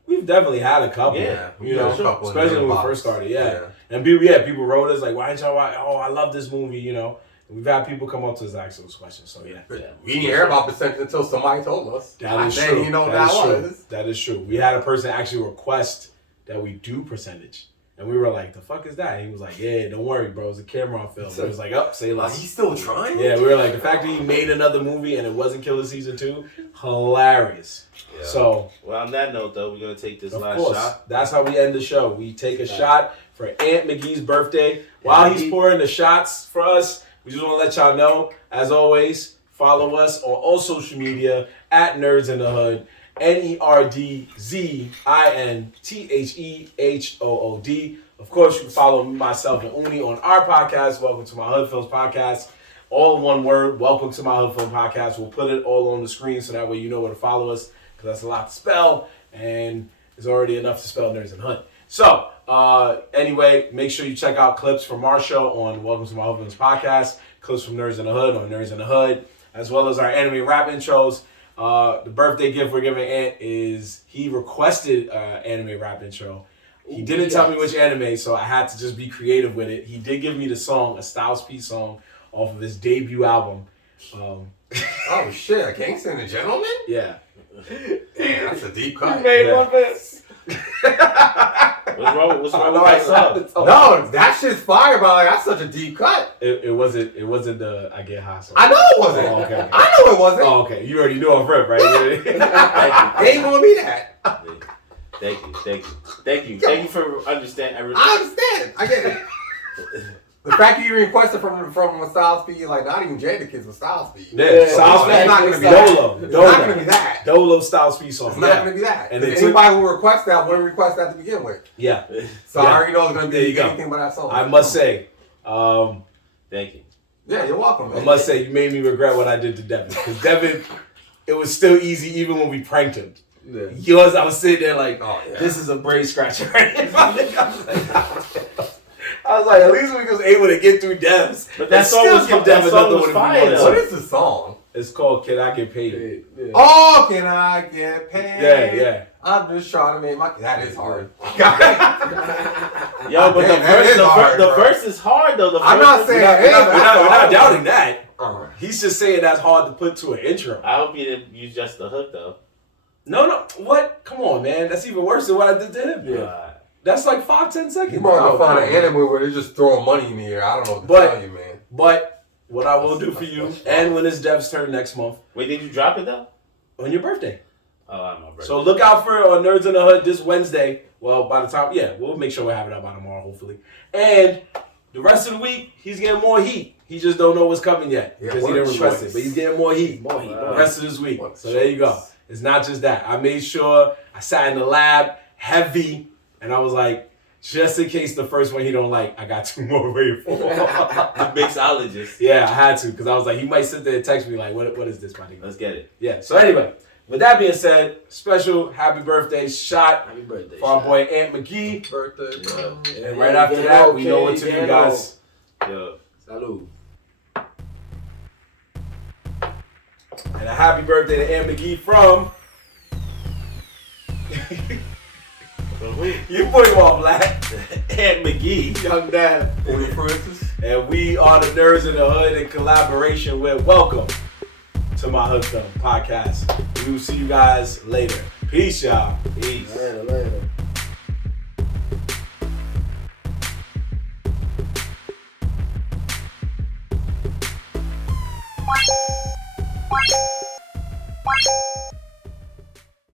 We've definitely had a couple. Yeah, you know, especially when we first started. Yeah. And people wrote us like, why didn't y'all watch? Oh, I love this movie. You know. We've had people come up to us asking those questions, so yeah. We didn't hear about percentage until somebody told us. That is true. You know that was. That is true. We had a person actually request that we do percentage, and we were like, "The fuck is that?" He was like, "Yeah, don't worry, bro. It's a Cameron film." It was like, say less. He's still trying. Yeah, we were like, the fact that he made another movie and it wasn't Killer Season 2, hilarious. Yeah. So, well, on that note, though, we're gonna take this last shot. That's how we end the show. We take a shot for Aunt McGee's birthday. While he's pouring the shots for us, we just want to let y'all know, as always, follow us on all social media at Nerdz in the Hood, NerdZinThehood. Of course, you can follow myself and Uni on our podcast, Welcome to My Hood Films Podcast. All one word, Welcome to My Hood Film Podcast. We'll put it all on the screen so that way you know where to follow us, because that's a lot to spell, and there's already enough to spell Nerdz in the Hood. So, Anyway, make sure you check out clips from our show on Welcome to My Husband's Podcast, clips from Nerds in the Hood on Nerds in the Hood, as well as our anime rap intros. The birthday gift we're giving Ant is he requested anime rap intro. He didn't tell me which anime, so I had to just be creative with it. He did give me the song, a Styles P song, off of his debut album. Oh shit, a Gangsta and a Gentleman? Yeah. Damn, that's a deep cut. You made one this. What's wrong with my song? No, that shit's fire, but like, that's such a deep cut. It wasn't the I Get High song. I know it wasn't. Oh, okay. I know it wasn't. Oh, okay. You already knew off rip, right? They ain't gonna be that. Thank you for understanding everything. I understand. I get it. The fact you even requested from Styles P, like not even Jadakiss, but Styles P. Yeah, Styles P. It's not gonna be Dolo. It's not gonna be that. Dolo Styles P song. It's not gonna be that. And if anybody who requests that wouldn't request that to begin with. Yeah. So I already know it's gonna be There you anything but that song. I must say, Thank you. Yeah, you're welcome, man. I must say, you made me regret what I did to Devin. Because Devin, it was still easy even when we pranked him. Yeah. I was sitting there like, this is a brain scratcher. I was like, at least we was able to get through Devs. But that song was fire, though. What is the song? It's called Can I Get Paid? Yeah. Oh, can I get paid? Yeah. I'm just trying to make my... That is hard. Yo, but the verse is hard, though. I'm not saying... We're not doubting that. Uh-huh. He's just saying that's hard to put to an intro. I hope you didn't use just the hook, though. No. What? Come on, man. That's even worse than what I did to him. Yeah. That's like 5-10 seconds. You might not find an anime where they're just throwing money in the air. I don't know what to tell you, man. But what I will do for you, and when it's Dev's turn next month. Wait, did you drop it, though? On your birthday. Oh, on my birthday. So look out for it on Nerds in the Hood this Wednesday. Well, by the time, we'll make sure we have it up by tomorrow, hopefully. And the rest of the week, he's getting more heat. He just don't know what's coming yet because he didn't request it. But he's getting more heat. The rest of this week. So there you go. It's not just that. I made sure I sat in the lab heavy, and I was like, just in case the first one he don't like, I got 2 more waiting for. The mixologist. Yeah, I had to because I was like, he might sit there and text me like, what is this, buddy? Let's get it. Yeah. So anyway, with that being said, special happy birthday shot for our boy Ant McGee. Birthday. And right after that, we know what to do, guys. Yo. Salud. And a happy birthday to Ant McGee from... You put him on black. Ant McGee. Young dad. And we are the Nerds in the Hood in collaboration with Welcome to My Husband Podcast. We will see you guys later. Peace, y'all. Peace. Later.